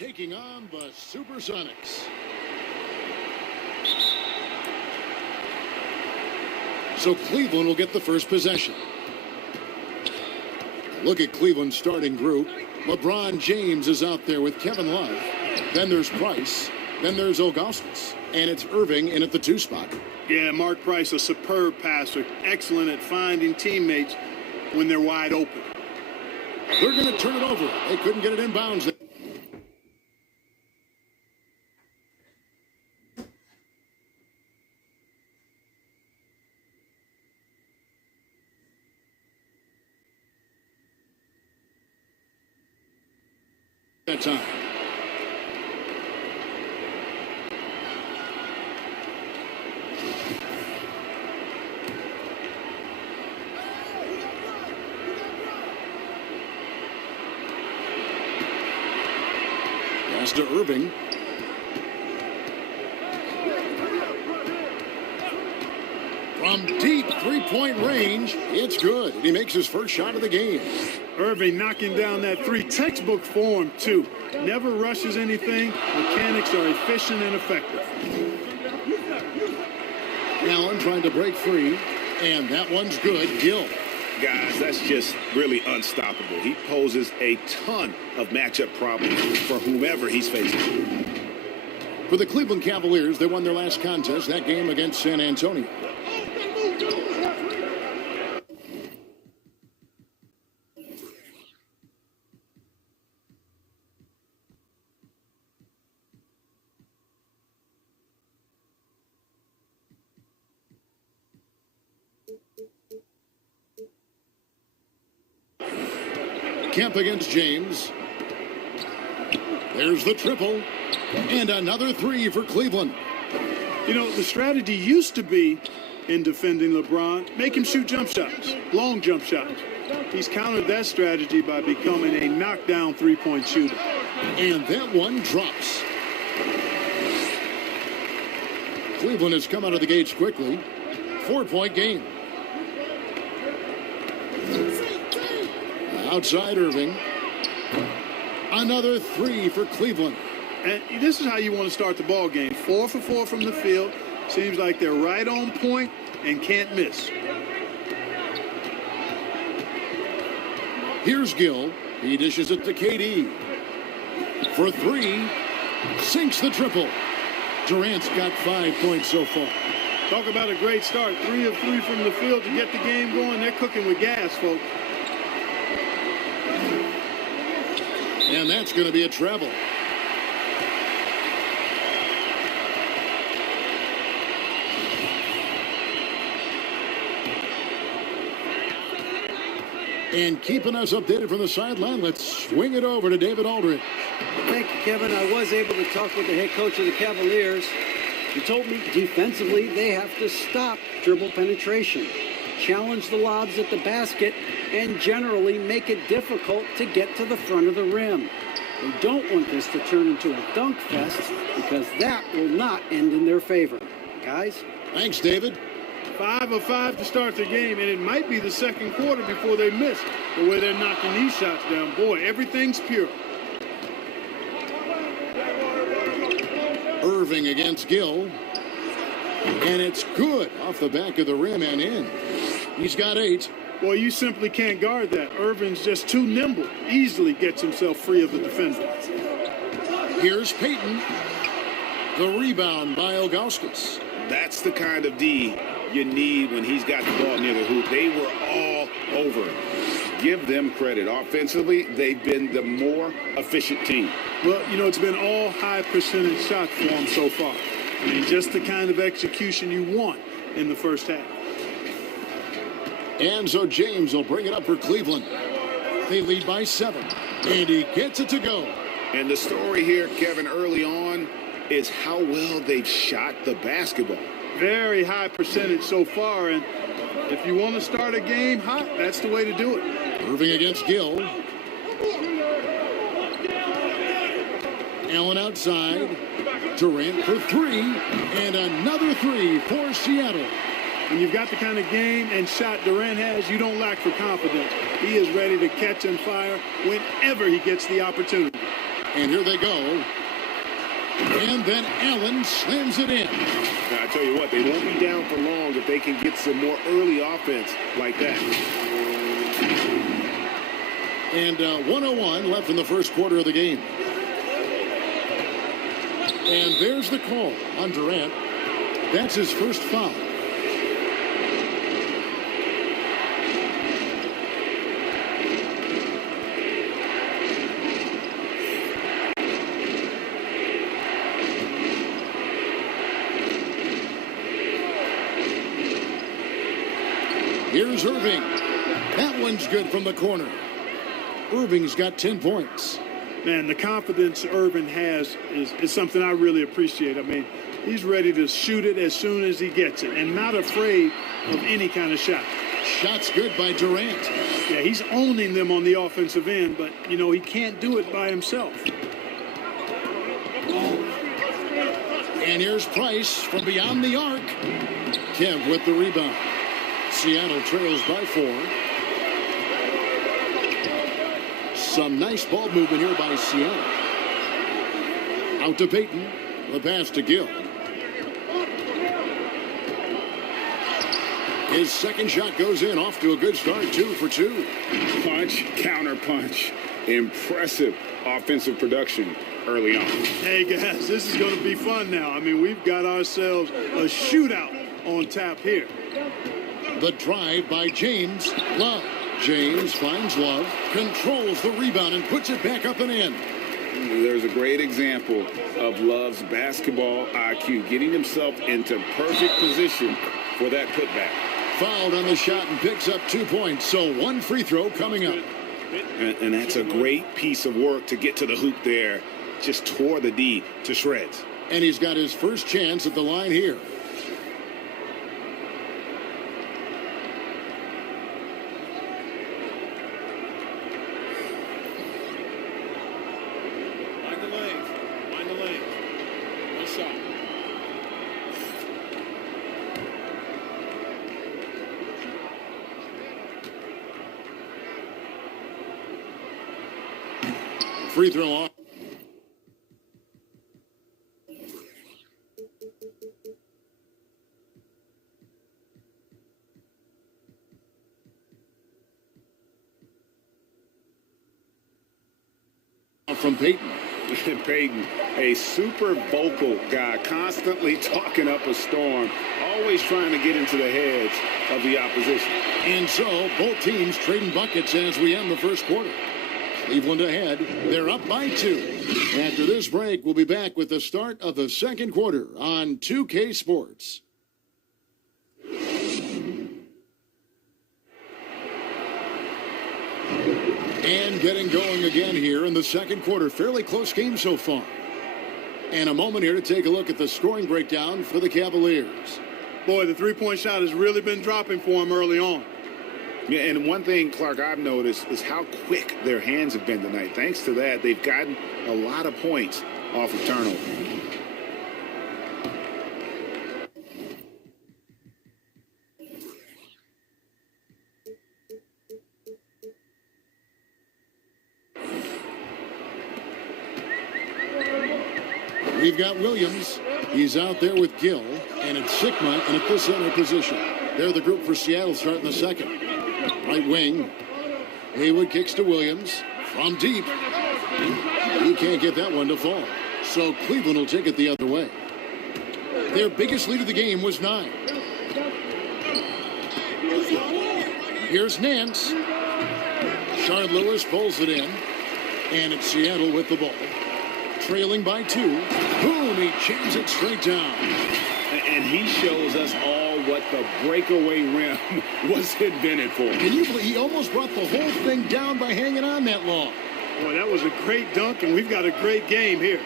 taking on the SONICS. So Cleveland will get the first possession. Look at Cleveland's starting group. LeBron James is out there with Kevin Love. Then there's Price. Then there's Augustus. And it's Irving in at the 2 spot. Yeah, Mark Price, a superb passer. Excellent at finding teammates when they're wide open. They're going to turn it over. They couldn't get it inbounds. That time. Pass to Irving. From deep three-point range, it's good. He makes his first shot of the game. Irving knocking down that 3. Textbook form, too. Never rushes anything. Mechanics are efficient and effective. Allen trying to break free, and that one's good. Gill. Guys, that's just really unstoppable. He poses a ton of matchup problems for whomever he's facing. For the Cleveland Cavaliers, they won their last contest, that game against San Antonio. Kemp against James. There's the triple. And another 3 for Cleveland. You know, the strategy used to be in defending LeBron, make him shoot jump shots, long jump shots. He's countered that strategy by becoming a knockdown 3-point shooter. And that one drops. Cleveland has come out of the gates quickly. 4-point game. Outside Irving. Another 3 for Cleveland. And this is how you want to start the ball game. 4 for 4 from the field. Seems like they're right on point and can't miss. Here's Gill. He dishes it to KD. For 3. Sinks the triple. Durant's got 5 points so far. Talk about a great start. 3 of 3 from the field to get the game going. They're cooking with gas, folks. And that's going to be a travel. And keeping us updated from the sideline, let's swing it over to David Aldridge. Thank you, Kevin. I was able to talk with the head coach of the Cavaliers. He told me defensively they have to stop dribble penetration, challenge the lobs at the basket, and generally make it difficult to get to the front of the rim. They don't want this to turn into a dunk fest because that will not end in their favor. Guys? Thanks, David. 5 of 5 to start the game, and it might be the second quarter before they miss the way they're knocking these shots down. Boy, everything's pure. Irving against Gill. And it's good off the back of the rim and in. He's got 8. Boy, you simply can't guard that. Irving's just too nimble. Easily gets himself free of the defender. Here's Payton. The rebound by Augustus. That's the kind of D you need when he's got the ball near the hoop. They were all over him. Give them credit. Offensively, they've been the more efficient team. Well, you know, it's been all high percentage shots for them so far. I mean, just the kind of execution you want in the first half. And so James will bring it up for Cleveland. They lead by 7. And he gets it to go. And the story here, Kevin, early on, is how well they've shot the basketball. Very high percentage so far, and if you want to start a game hot, that's the way to do it. Irving against Gill. Allen outside. Durant for 3, and another 3 for Seattle. When you've got the kind of game and shot Durant has, you don't lack for confidence. He is ready to catch and fire whenever he gets the opportunity. And here they go. And then Allen slams it in. Now, I tell you what, they won't be down for long if they can get some more early offense like that. And 1:01 left in the first quarter of the game. And there's the call on Durant. That's his first foul. Here's Irving. That one's good from the corner. Irving's got 10 points. Man, the confidence Irving has is something I really appreciate. I mean, he's ready to shoot it as soon as he gets it and not afraid of any kind of shot. Shot's good by Durant. Yeah, he's owning them on the offensive end, but, you know, he can't do it by himself. And here's Price from beyond the arc. Kev with the rebound. Seattle trails by 4. Some nice ball movement here by Seattle. Out to Payton. The pass to Gill. His second shot goes in, off to a good start, 2 for 2. Punch, counter punch. Impressive offensive production early on. Hey, guys, this is going to be fun now. I mean, we've got ourselves a shootout on tap here. The drive by James. Love. James finds Love, controls the rebound, and puts it back up and in. There's a great example of Love's basketball IQ, getting himself into perfect position for that putback. Fouled on the shot and picks up 2 points, so 1 free throw coming up. And that's a great piece of work to get to the hoop there. Just tore the D to shreds. And he's got his first chance at the line here. Free throw off. From Payton. Payton, a super vocal guy, constantly talking up a storm, always trying to get into the heads of the opposition. And so both teams trading buckets as we end the first quarter. Cleveland ahead. They're up by 2. After this break, we'll be back with the start of the second quarter on 2K Sports. And getting going again here in the second quarter. Fairly close game so far. And a moment here to take a look at the scoring breakdown for the Cavaliers. Boy, the three-point shot has really been dropping for him early on. Yeah, and one thing, Clark, I've noticed is how quick their hands have been tonight. Thanks to that, they've gotten a lot of points off of turnover. We've got Williams. He's out there with Gill, and it's Sigma in at the center position. They're the group for Seattle starting the second. Right wing. Haywood kicks to Williams from deep. He can't get that one to fall. So Cleveland will take it the other way. Their biggest lead of the game was 9. Here's Nance. Shard Lewis pulls it in. And it's Seattle with the ball. Trailing by 2. Boom, he jams it straight down. And he shows us all what the breakaway rim was invented for. Can you believe he almost brought the whole thing down by hanging on that long? Boy, that was a great dunk, and we've got a great game here.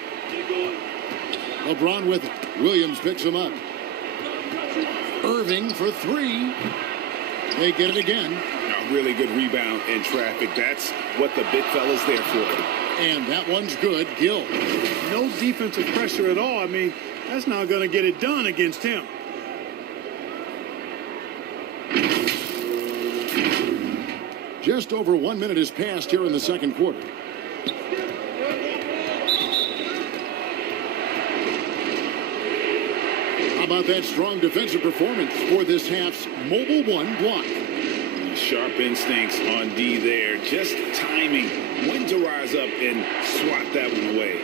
LeBron with it. Williams picks him up. Irving for 3. They get it again. A really good rebound in traffic. That's what the big fella's there for. And that one's good. Gill. No defensive pressure at all. I mean, that's not going to get it done against him. Just over 1 minute has passed here in the second quarter. about that strong defensive performance for this half's mobile one block? Sharp instincts on D there. Just timing when to rise up and swat that one away.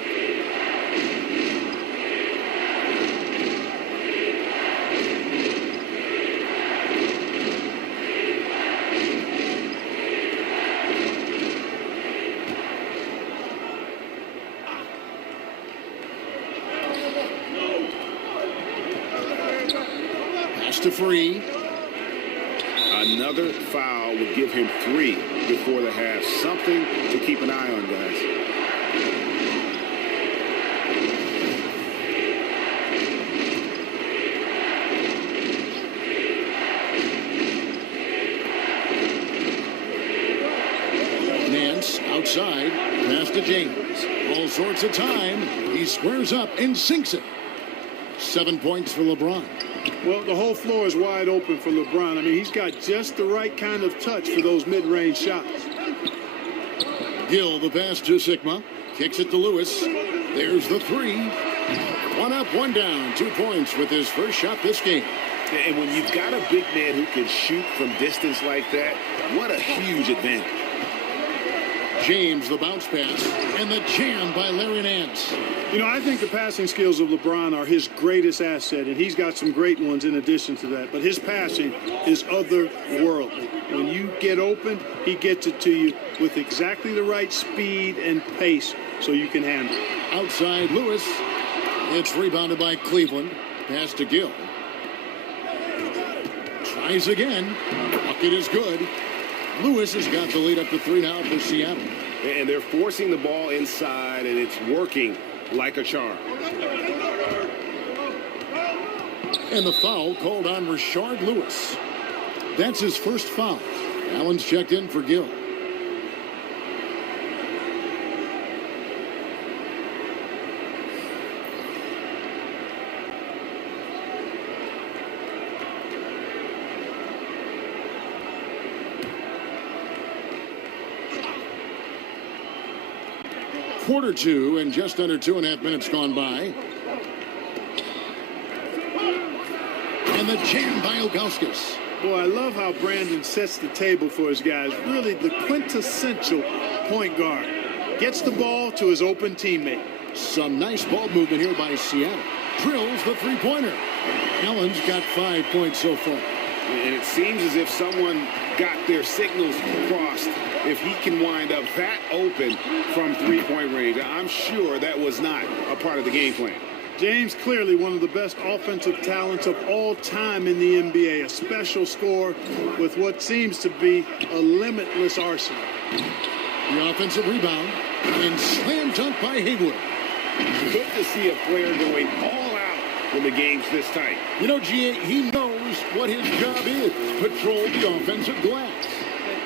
To free. Another foul would give him 3 before the half. Something to keep an eye on, guys. Nance outside, pass to James. All sorts of time. He squares up and sinks it. 7 points for LeBron. Well, the whole floor is wide open for LeBron. I mean, he's got just the right kind of touch for those mid-range shots. Gill, the pass to Sigma. Kicks it to Lewis. There's the 3. 1 up, 1 down. 2 points with his first shot this game. And when you've got a big man who can shoot from distance like that, what a huge advantage. James, the bounce pass, and the jam by Larry Nance. You know, I think the passing skills of LeBron are his greatest asset, and he's got some great ones in addition to that. But his passing is otherworldly. When you get open, he gets it to you with exactly the right speed and pace so you can handle it. Outside Lewis. It's rebounded by Cleveland. Pass to Gill. Tries again. Bucket is good. Lewis has got the lead up to 3 now for Seattle. And they're forcing the ball inside, and it's working like a charm. And the foul called on Rashard Lewis. That's his first foul. Allen's checked in for Gill. Quarter 2 and just under 2.5 minutes gone by. And the jam by Ilgauskas. Boy, I love how Brandon sets the table for his guys. Really the quintessential point guard. Gets the ball to his open teammate. Some nice ball movement here by Seattle. Drills the three-pointer. Allen's got 5 points so far. And it seems as if someone got their signals crossed. If he can wind up that open from three-point range, I'm sure that was not a part of the game plan. James clearly one of the best offensive talents of all time in the NBA. A special scorer with what seems to be a limitless arsenal. The offensive rebound and slam dunk by Hayward. Good to see a player going all out when the game's this tight. You know, G.A., he knows what his job is. Patrol the offensive glass.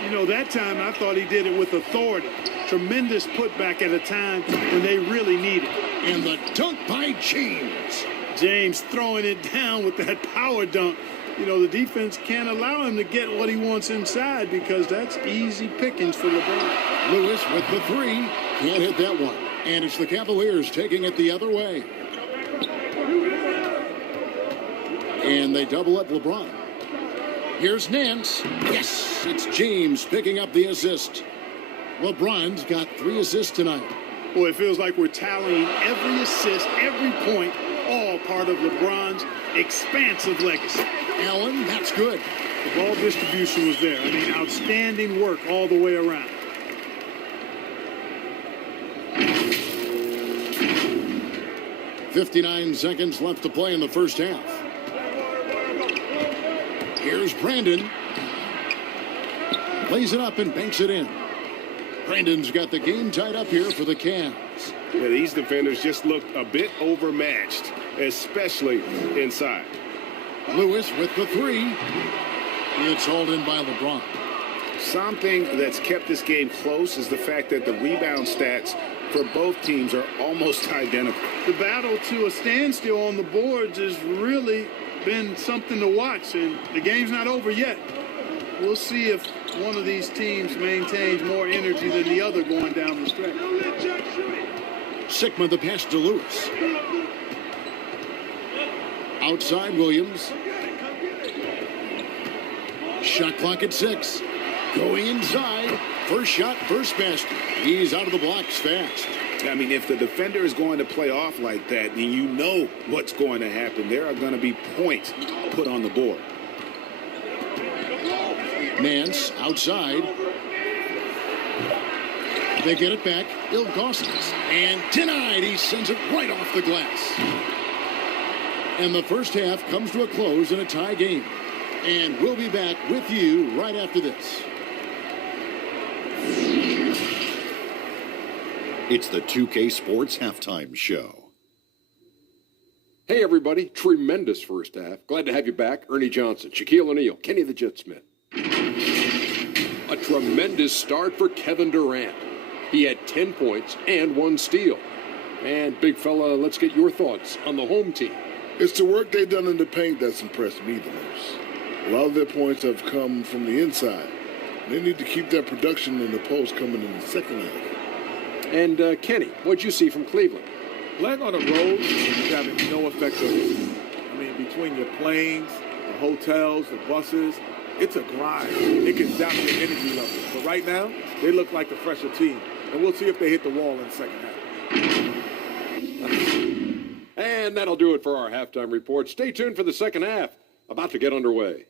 You know, that time I thought he did it with authority. Tremendous putback at a time when they really need it. And the dunk by James. James throwing it down with that power dunk. You know, the defense can't allow him to get what he wants inside because that's easy pickings for LeBron. Lewis with the 3. Can't hit that one. And it's the Cavaliers taking it the other way. And they double up LeBron. Here's Nance. Yes, it's James picking up the assist. LeBron's got 3 assists tonight. Boy, it feels like we're tallying every assist, every point, all part of LeBron's expansive legacy. Allen, that's good. The ball distribution was there. I mean, outstanding work all the way around. .59 seconds left to play in the first half. Here's Brandon. Lays it up and banks it in. Brandon's got the game tied up here for the Cavs. Yeah, these defenders just looked a bit overmatched, especially inside. Lewis with the 3. It's hauled in by LeBron. Something that's kept this game close is the fact that the rebound stats for both teams are almost identical. The battle to a standstill on the boards has really been something to watch, and the game's not over yet. We'll see if one of these teams maintains more energy than the other going down the stretch. Sigma the pass to Lewis. Outside Williams. Shot clock at 6. Going inside. First shot, first basket. He's out of the blocks fast. I mean, if the defender is going to play off like that, then you know what's going to happen. There are going to be points put on the board. Nance outside. They get it back. Ilgauskas. And denied. He sends it right off the glass. And the first half comes to a close in a tie game. And we'll be back with you right after this. It's the 2K Sports Halftime Show. Hey, everybody. Tremendous first half. Glad to have you back. Ernie Johnson, Shaquille O'Neal, Kenny the Jet Smith. A tremendous start for Kevin Durant. He had 10 points and 1 steal. And, big fella, let's get your thoughts on the home team. It's the work they've done in the paint that's impressed me the most. A lot of their points have come from the inside. They need to keep that production in the post coming in the second half. And, Kenny, what'd you see from Cleveland? Playing on the road is having no effect on you. I mean, between your planes, the hotels, the buses, it's a grind. It can zap your energy level. But right now, they look like the fresher team. And we'll see if they hit the wall in the second half. And that'll do it for our halftime report. Stay tuned for the second half. About to get underway.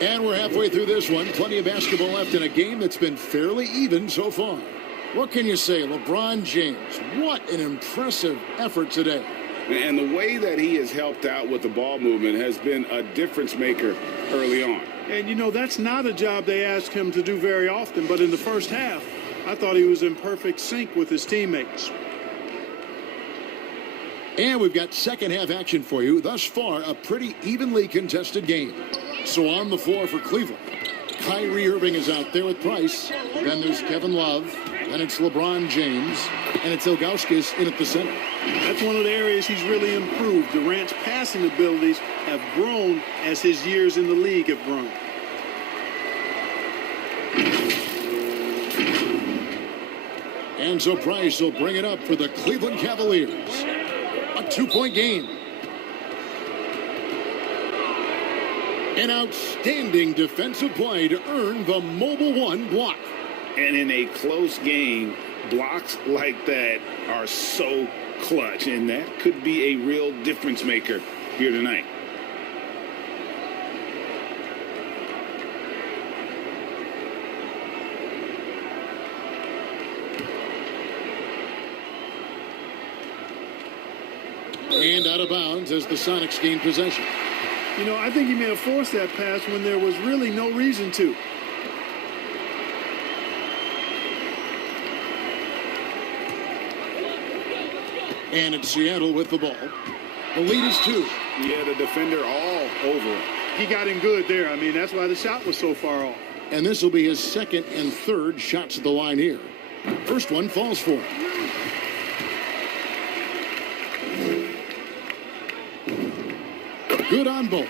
And we're halfway through this one. Plenty of basketball left in a game that's been fairly even so far. What can you say? LeBron James, what an impressive effort today. And the way that he has helped out with the ball movement has been a difference maker early on. And, you know, that's not a job they ask him to do very often. But in the first half, I thought he was in perfect sync with his teammates. And we've got second half action for you. Thus far, a pretty evenly contested game. So on the floor for Cleveland, Kyrie Irving is out there with Price. Then there's Kevin Love. Then it's LeBron James. And it's Ilgauskas in at the center. That's one of the areas he's really improved. Durant's passing abilities have grown as his years in the league have grown. And so Price will bring it up for the Cleveland Cavaliers. A 2-point game. An outstanding defensive play to earn the Mobile One block. And in a close game, blocks like that are so clutch, and that could be a real difference maker here tonight. And out of bounds as the Sonics gain possession. You know, I think he may have forced that pass when there was really no reason to. And it's Seattle with the ball. The lead is 2. Yeah, the defender all over him. He got him good there. I mean, that's why the shot was so far off. And this will be his second and third shots at the line here. First one falls for him. Good on both.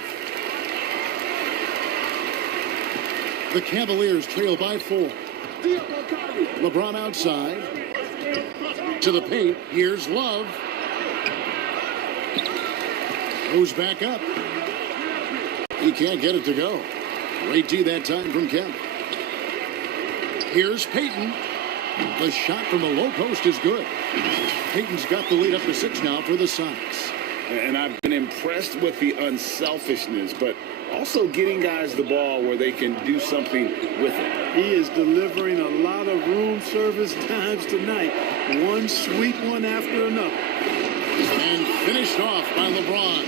The Cavaliers trail by 4. LeBron outside. To the paint. Here's Love. Goes back up. He can't get it to go. Great D that time from Kemp. Here's Payton. The shot from the low post is good. Payton's got the lead up to 6 now for the Sonics. And I've been impressed with the unselfishness, but also getting guys the ball where they can do something with it. He is delivering a lot of room service times tonight. One sweet one after another. And finished off by LeBron.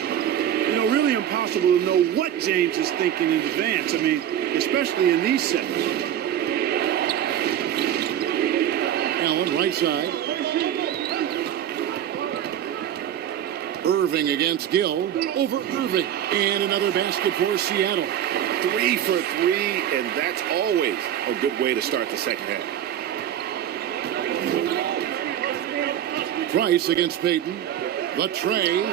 You know, really impossible to know what James is thinking in advance. I mean, especially in these sets. Allen, right side. Irving against Gill. Over Irving. And another basket for Seattle. 3 for 3, and that's always a good way to start the second half. Price against Payton. The tray.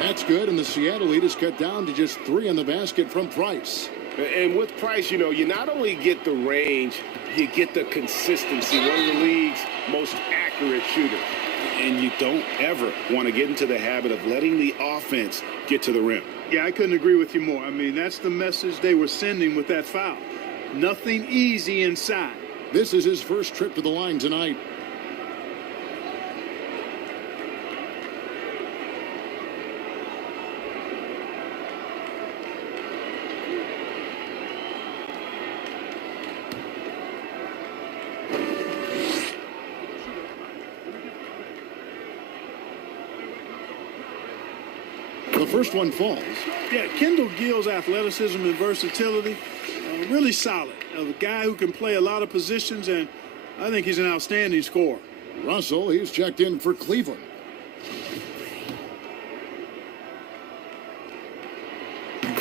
That's good, and the Seattle lead is cut down to just 3 in the basket from Price. And with Price, you know, you not only get the range, you get the consistency. One of the league's most accurate shooters. And you don't ever want to get into the habit of letting the offense get to the rim. Yeah, I couldn't agree with you more. I mean, that's the message they were sending with that foul. Nothing easy inside. This is his first trip to the line tonight. The first one falls. Yeah, Kendall Gill's athleticism and versatility, really solid. A guy who can play a lot of positions, and I think he's an outstanding scorer. Russell, he's checked in for Cleveland.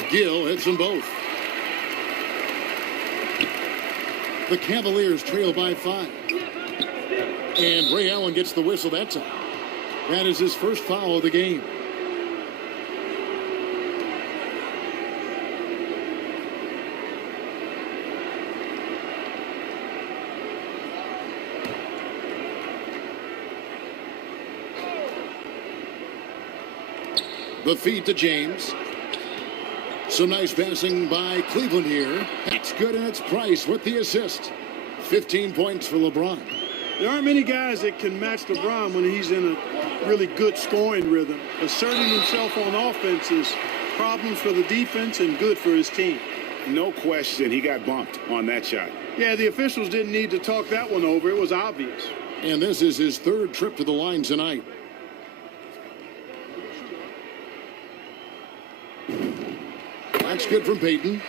Gill hits them both. The Cavaliers trail by 5. And Ray Allen gets the whistle that time. That is his first foul of the game. The feed to James. Some nice passing by Cleveland here. That's good, and it's Price with the assist. 15 points for LeBron. There aren't many guys that can match LeBron when he's in a really good scoring rhythm. Asserting himself on offense is problems for the defense and good for his team. No question, he got bumped on that shot. Yeah, the officials didn't need to talk that one over. It was obvious. And this is his third trip to the line tonight. That's good from Payton.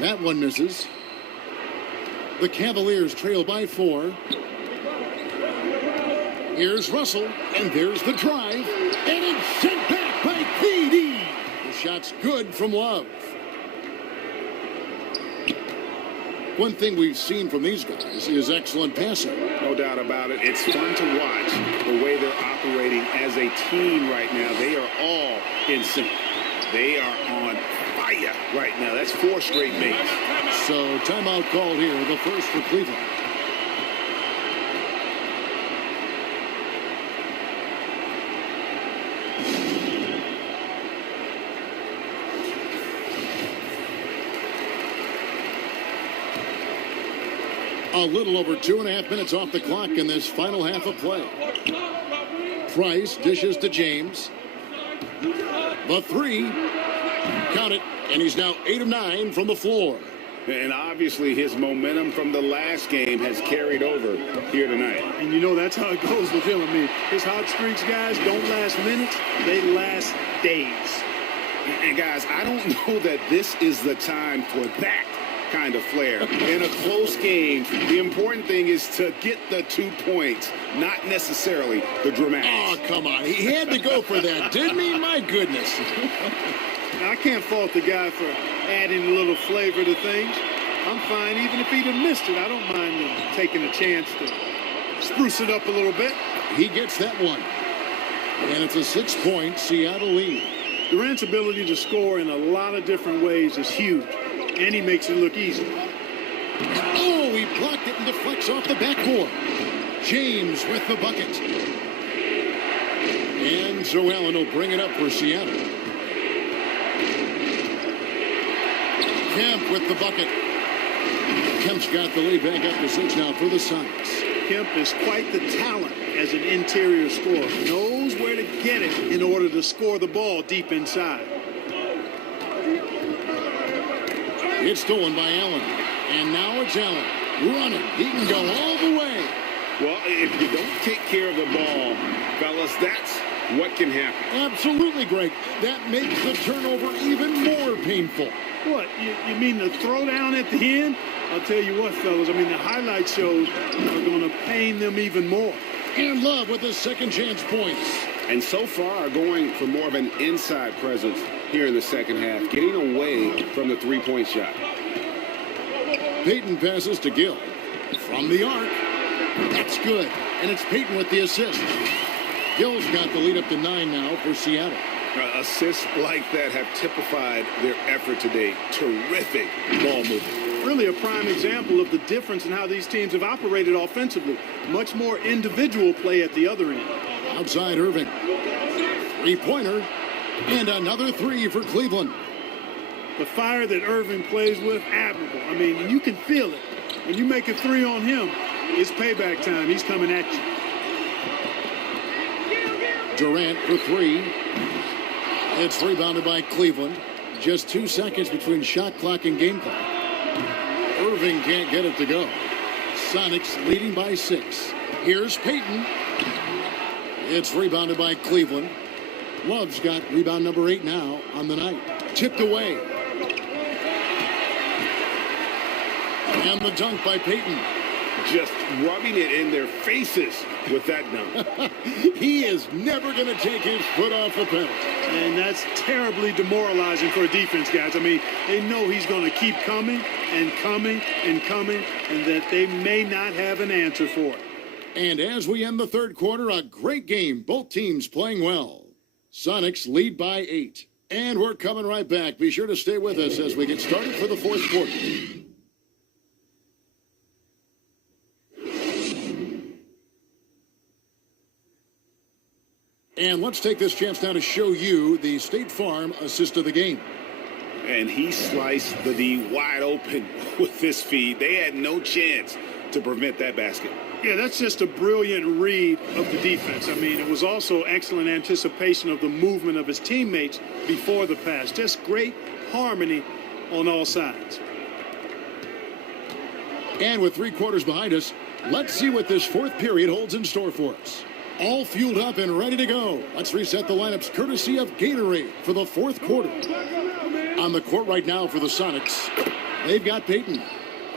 That one misses. The Cavaliers trail by 4. Here's Russell, and there's the drive, and it's sent back by PD. The shot's good from Love. One thing we've seen from these guys is excellent passing. No doubt about it. It's fun to watch the way they're operating as a team right now. They are all in sync. They are on fire right now. That's 4 straight makes. So timeout called here, the first for Cleveland. A little over 2.5 minutes off the clock in this final half of play. Price dishes to James. The 3. Count it. And he's now 8 of 9 from the floor. And obviously his momentum from the last game has carried over here tonight. And you know that's how it goes with him. I mean, his hot streaks, guys, don't last minutes. They last days. And guys, I don't know that this is the time for that kind of flair. In a close game, the important thing is to get the 2 points, not necessarily the dramatics. Oh, come on. He had to go for that, didn't he? My goodness. I can't fault the guy for adding a little flavor to things. I'm fine even if he'd have missed it. I don't mind him taking a chance to spruce it up a little bit. He gets that one. And it's a 6-point Seattle lead. Durant's ability to score in a lot of different ways is huge. And he makes it look easy. Oh, he blocked it and deflects off the backboard. James with the bucket. And so Allen will bring it up for Seattle. Kemp with the bucket. Kemp's got the lead back up to 6 now for the Sonics. Kemp is quite the talent as an interior scorer. Knows where to get it in order to score the ball deep inside. It's stolen by Allen. And now it's Allen running. He can go all the way. Well, if you don't take care of the ball, fellas, that's what can happen. Absolutely, Greg. That makes the turnover even more painful. What, you mean the throwdown at the end? I'll tell you what, fellas, I mean, the highlight shows are going to pain them even more. And Love with his second chance points. And so far going for more of an inside presence here in the second half, getting away from the three-point shot. Payton passes to Gill. From the arc. That's good. and it's Payton with the assist. Gill's got the lead up to 9 now for Seattle. Assists like that have typified their effort today. Terrific ball movement. Really a prime example of the difference in how these teams have operated offensively. Much more individual play at the other end. Outside Irving. Three-pointer. And another three for Cleveland. The fire that Irving plays with, admirable. I mean, you can feel it. When you make a three on him, it's payback time. He's coming at you. Durant for three. It's rebounded by Cleveland. Just 2 seconds between shot clock and game clock. Irving can't get it to go. Sonics leading by 6. Here's Payton. It's rebounded by Cleveland. Love's got rebound number 8 now on the night. Tipped away. And the dunk by Payton. Just rubbing it in their faces with that dunk. He is never going to take his foot off the pedal. And that's terribly demoralizing for a defense, guys. I mean, they know he's going to keep coming and coming and coming, and that they may not have an answer for it. And as we end the third quarter, a great game. Both teams playing well. Sonics lead by 8. And we're coming right back. Be sure to stay with us as we get started for the fourth quarter. And let's take this chance now to show you the State Farm assist of the game. And he sliced the D wide open with this feed. They had no chance to prevent that basket. Yeah, that's just a brilliant read of the defense. I mean, it was also excellent anticipation of the movement of his teammates before the pass. Just great harmony on all sides. And with 3 quarters behind us, let's see what this fourth period holds in store for us. All fueled up and ready to go. Let's reset the lineups courtesy of Gatorade for the fourth quarter. On the court right now for the Sonics, they've got Payton.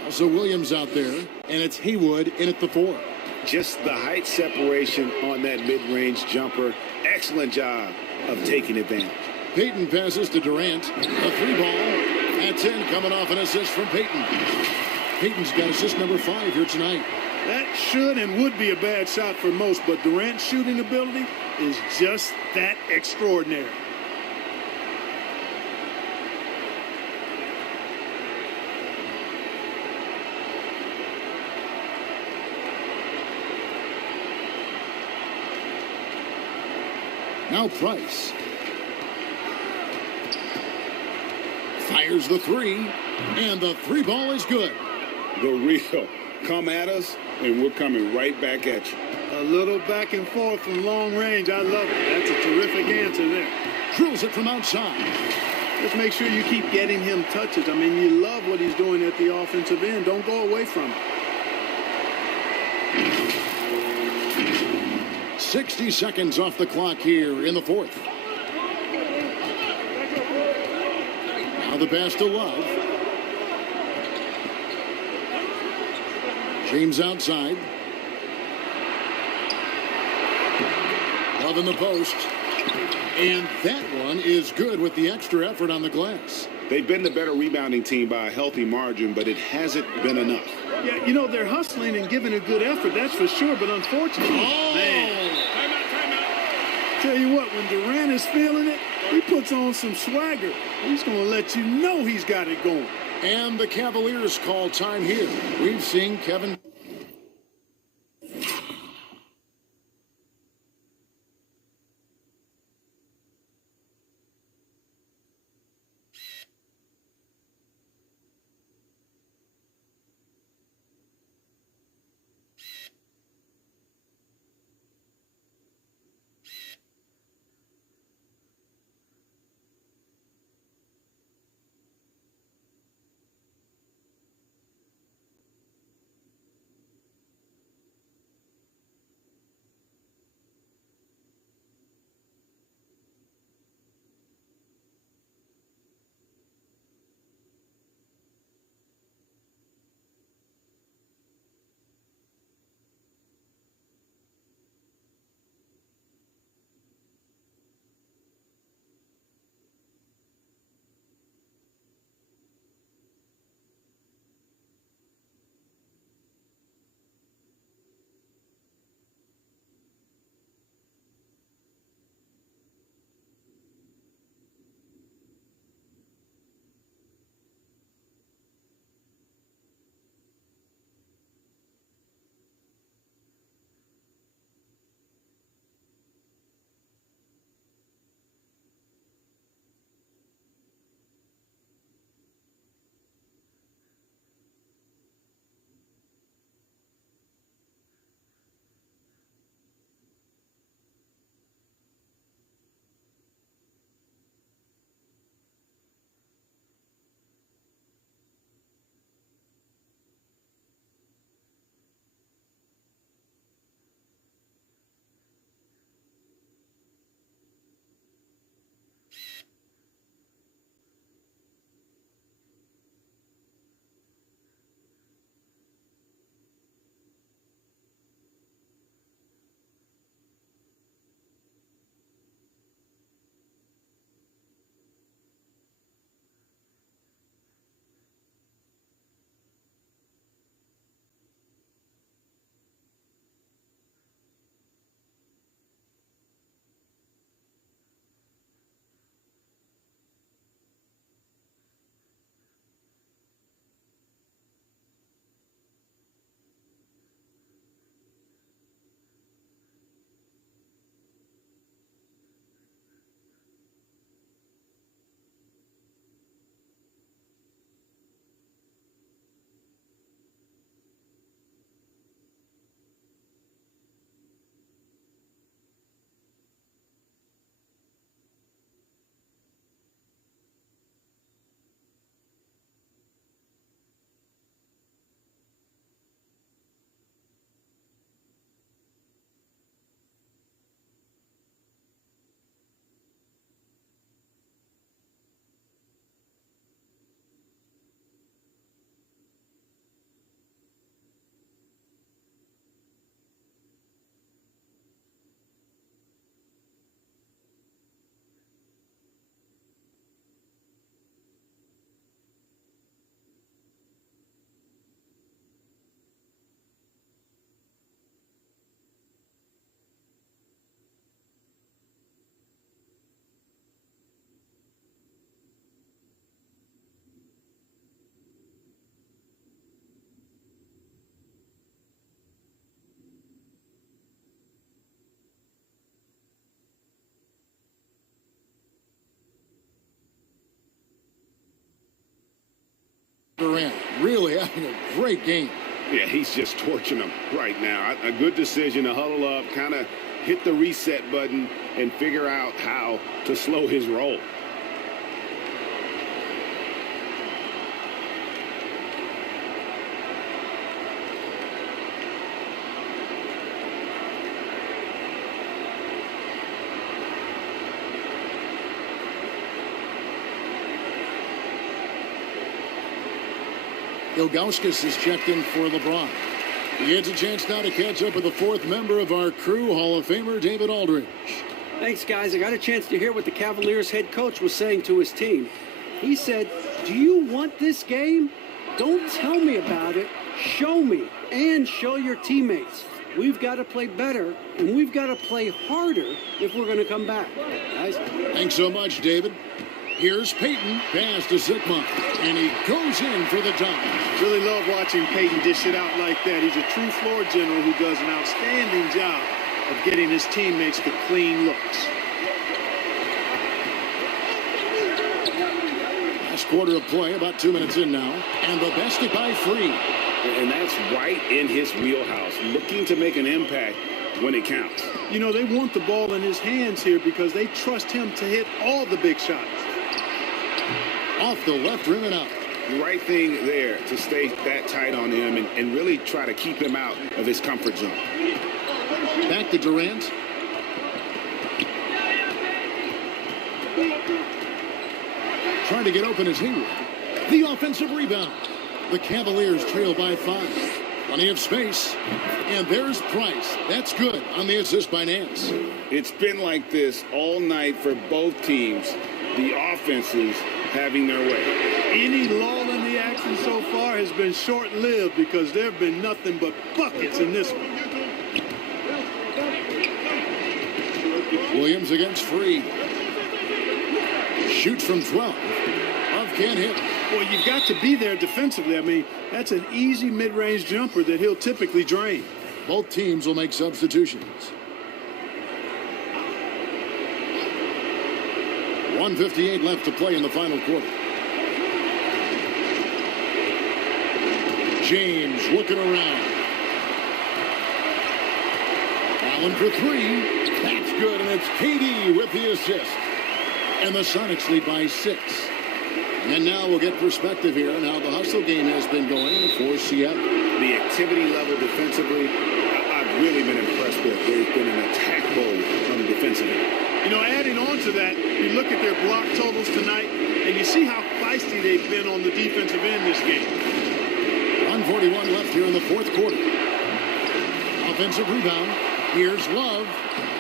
Also Williams out there, and it's Haywood in at the 4. Just the height separation on that mid-range jumper. Excellent job of taking advantage. Payton passes to Durant. A 3 ball. That's in, coming off an assist from Payton. Payton's got assist number 5 here tonight. That should and would be a bad shot for most, but Durant's shooting ability is just that extraordinary. Now Price. Fires the 3, and the 3 ball is good. The real. Come at us, and we're coming right back at you. A little back and forth from long range. I love it. That's a terrific answer there. Drills it from outside. Just make sure you keep getting him touches. I mean, you love what he's doing at the offensive end. Don't go away from it. 60 seconds off the clock here in the fourth. Now the pass to Love. James outside. Love in the post. And that one is good with the extra effort on the glass. They've been the better rebounding team by a healthy margin, but it hasn't been enough. Yeah, you know, they're hustling and giving a good effort, that's for sure, but unfortunately, man. Timeout. Tell you what, when Durant is feeling it, he puts on some swagger. He's going to let you know he's got it going. And the Cavaliers call time here. We've seen Kevin. having a great game. Yeah, he's just torching them right now. A good decision to huddle up, kind of hit the reset button, and figure out how to slow his roll. Ilgauskas is checked in for LeBron. He gets a chance now to catch up with the fourth member of our crew, Hall of Famer David Aldridge. Thanks, guys. I got a chance to hear what the Cavaliers head coach was saying to his team. He said, "Do you want this game? Don't tell me about it. Show me and show your teammates. We've got to play better, and we've got to play harder if we're going to come back." Guys. Thanks so much, David. Here's Peyton, pass to Sigma, and he goes in for the dunk. Really love watching Peyton dish it out like that. He's a true floor general who does an outstanding job of getting his teammates the clean looks. Last quarter of play, about 2 minutes in now, and the basket by Free. And that's right in his wheelhouse, looking to make an impact when it counts. You know, they want the ball in his hands here because they trust him to hit all the big shots. Off the left rim and out. The right thing there to stay that tight on him and really try to keep him out of his comfort zone. Back to Durant. Trying to get open as he would. The offensive rebound. The Cavaliers trail by 5. Plenty of space. And there's Price. That's good on the assist by Nance. It's been like this all night for both teams. The offenses having their way. Any lull in the action so far has been short-lived because there have been nothing but buckets in this one. Williams against Free. Shoots from 12. Love can't hit. Well, you've got to be there defensively. I mean, that's an easy mid-range jumper that he'll typically drain. Both teams will make substitutions. 1:58 left to play in the final quarter. James looking around. Allen for 3. That's good, and it's KD with the assist. And the Sonics lead by 6. And now we'll get perspective here on how the hustle game has been going for Seattle. The activity level defensively, I've really been impressed with. They've been in attack mode on the defensive end. You know, adding on to that, you look at their block totals tonight, and you see how feisty they've been on the defensive end this game. 1:41 left here in the fourth quarter. Offensive rebound. Here's Love,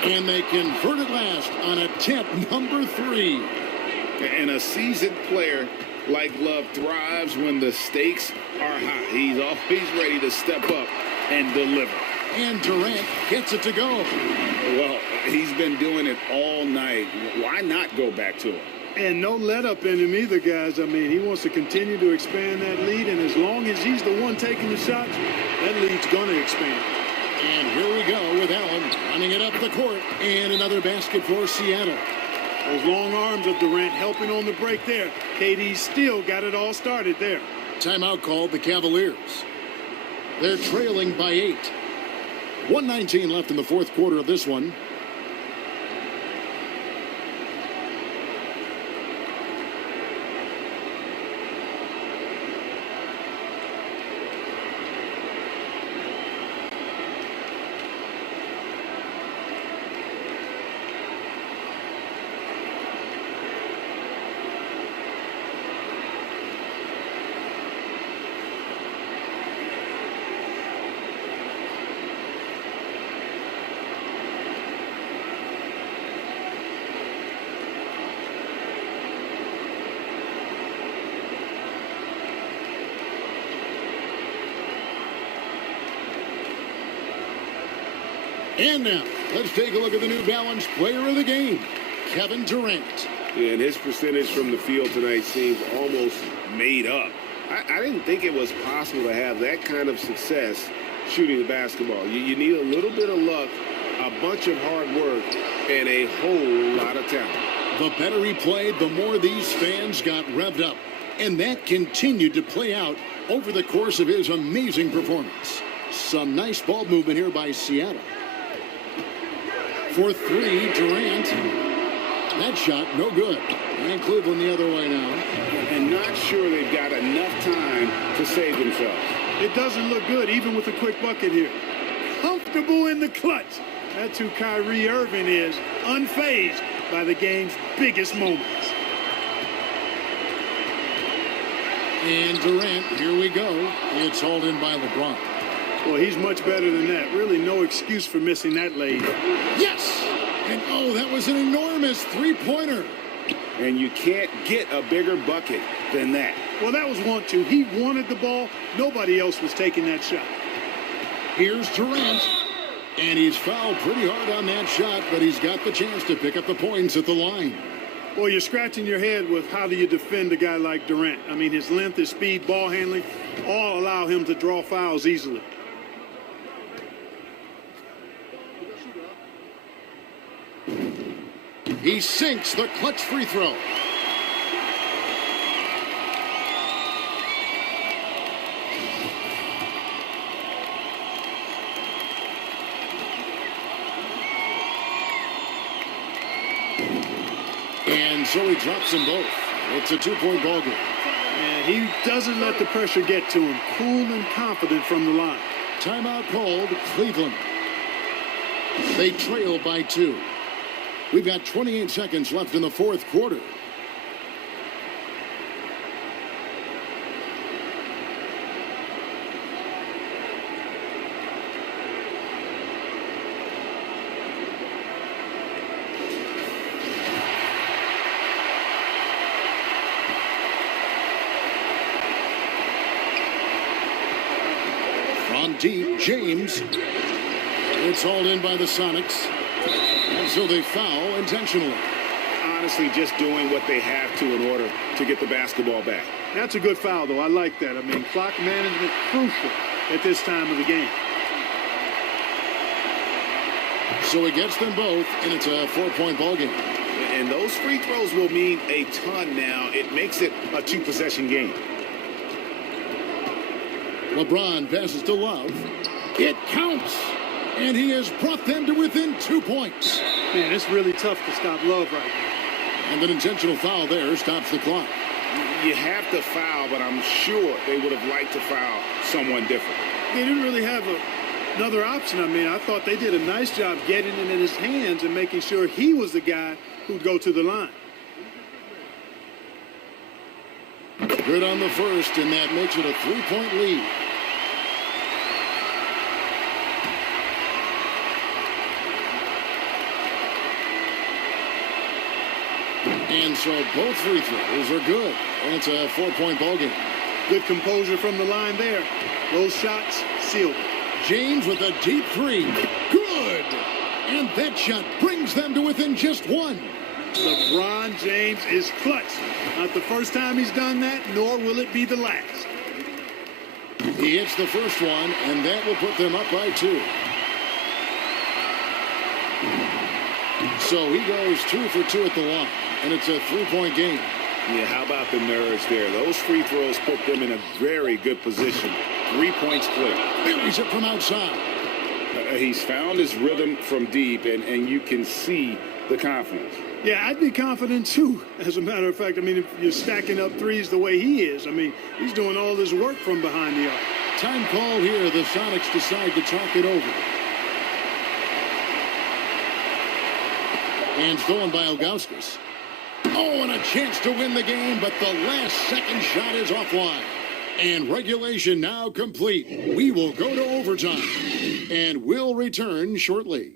and they convert it last on attempt number 3. And a seasoned player like Love thrives when the stakes are high. He's always ready to step up and deliver. And Durant gets it to go. Well, he's been doing it all night. Why not go back to him? And no let up in him either, guys. I mean, he wants to continue to expand that lead, and as long as he's the one taking the shots, that lead's going to expand. And here we go with Allen running it up the court, and another basket for Seattle. Those long arms of Durant helping on the break there. KD still got it all started there. Timeout called the Cavaliers. They're trailing by 8. 1:19 left in the fourth quarter of this one. And now, let's take a look at the New Balance player of the game, Kevin Durant. And his percentage from the field tonight seems almost made up. I didn't think it was possible to have that kind of success shooting the basketball. You need a little bit of luck, a bunch of hard work, and a whole lot of talent. The better he played, the more these fans got revved up. And that continued to play out over the course of his amazing performance. Some nice ball movement here by Seattle. For three, Durant. That shot, no good. And Cleveland the other way now. And not sure they've got enough time to save themselves. It doesn't look good, even with a quick bucket here. Comfortable in the clutch. That's who Kyrie Irving is, unfazed by the game's biggest moments. And Durant, here we go. It's hauled in by LeBron. Well, he's much better than that. Really no excuse for missing that lead. Yes! And oh, that was an enormous three-pointer. And you can't get a bigger bucket than that. Well, that was 1-2. He wanted the ball. Nobody else was taking that shot. Here's Durant. And he's fouled pretty hard on that shot, but he's got the chance to pick up the points at the line. Well, you're scratching your head with how do you defend a guy like Durant. I mean, his length, his speed, ball handling, all allow him to draw fouls easily. He sinks the clutch free throw. And so he drops them both. It's a two-point ball game. And he doesn't let the pressure get to him. Cool and confident from the line. Timeout called, Cleveland. They trail by 2. We've got 28 seconds left in the fourth quarter. From deep, James. It's hauled in by the Sonics. And so they foul intentionally. Honestly, just doing what they have to in order to get the basketball back. That's a good foul, though. I like that. I mean, clock management crucial at this time of the game. So he gets them both, and it's a 4-point ball game. And those free throws will mean a ton now. It makes it a 2-possession game. LeBron passes to Love. It counts. And he has brought them to within 2 points. Man, it's really tough to stop Love right now. And an intentional foul there stops the clock. You have to foul, but I'm sure they would have liked to foul someone different. They didn't really have another option. I mean, I thought they did a nice job getting it in his hands and making sure he was the guy who'd go to the line. Good on the first, and that makes it a 3-point lead. And so both free throws are good. And it's a 4-point ball game. Good composure from the line there. Those shots sealed. James with a deep three. Good. And that shot brings them to within just 1. LeBron James is clutch. Not the first time he's done that, nor will it be the last. He hits the first one, and that will put them up by 2. So he goes 2 for 2 at the line. And it's a 3-point game. Yeah, how about the nerves there? Those free throws put them in a very good position. 3 points clear. Buries it from outside. He's found his rhythm from deep, and you can see the confidence. Yeah, I'd be confident, too, as a matter of fact. I mean, if you're stacking up threes the way he is, I mean, he's doing all this work from behind the arc. Time called here. The Sonics decide to talk it over. And stolen by Ilgauskas. Oh, and a chance to win the game, but the last second shot is offline. And regulation now complete. We will go to overtime. And we'll return shortly.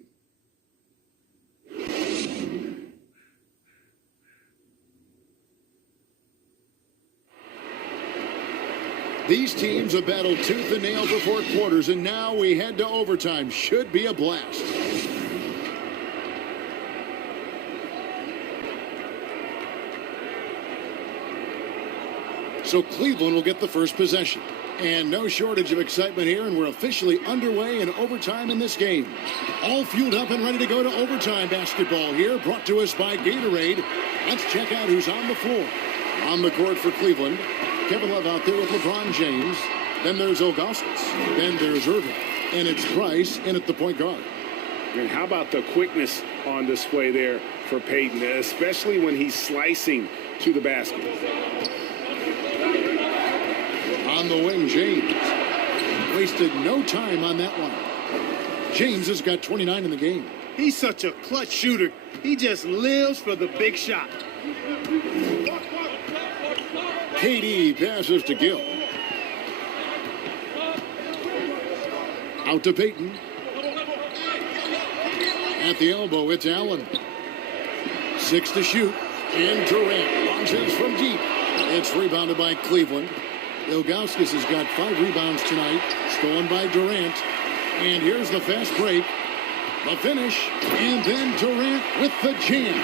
These teams have battled tooth and nail for 4 quarters, and now we head to overtime. Should be a blast. So Cleveland will get the first possession. And no shortage of excitement here, and we're officially underway in overtime in this game. All fueled up and ready to go to overtime basketball here, brought to us by Gatorade. Let's check out who's on the floor. On the court for Cleveland, Kevin Love out there with LeBron James. Then there's Ilgauskas. Then there's Irving. And it's Price in at the point guard. And how about the quickness on display there for Peyton, especially when he's slicing to the basket. On the wing, James. Wasted no time on that one. James has got 29 in the game. He's such a clutch shooter. He just lives for the big shot. KD passes to Gill. Out to Peyton. At the elbow, it's Allen. 6 to shoot. And Durant launches from deep. It's rebounded by Cleveland. Ilgauskas has got 5 rebounds tonight. Stolen by Durant. And here's the fast break. The finish. And then Durant with the jam.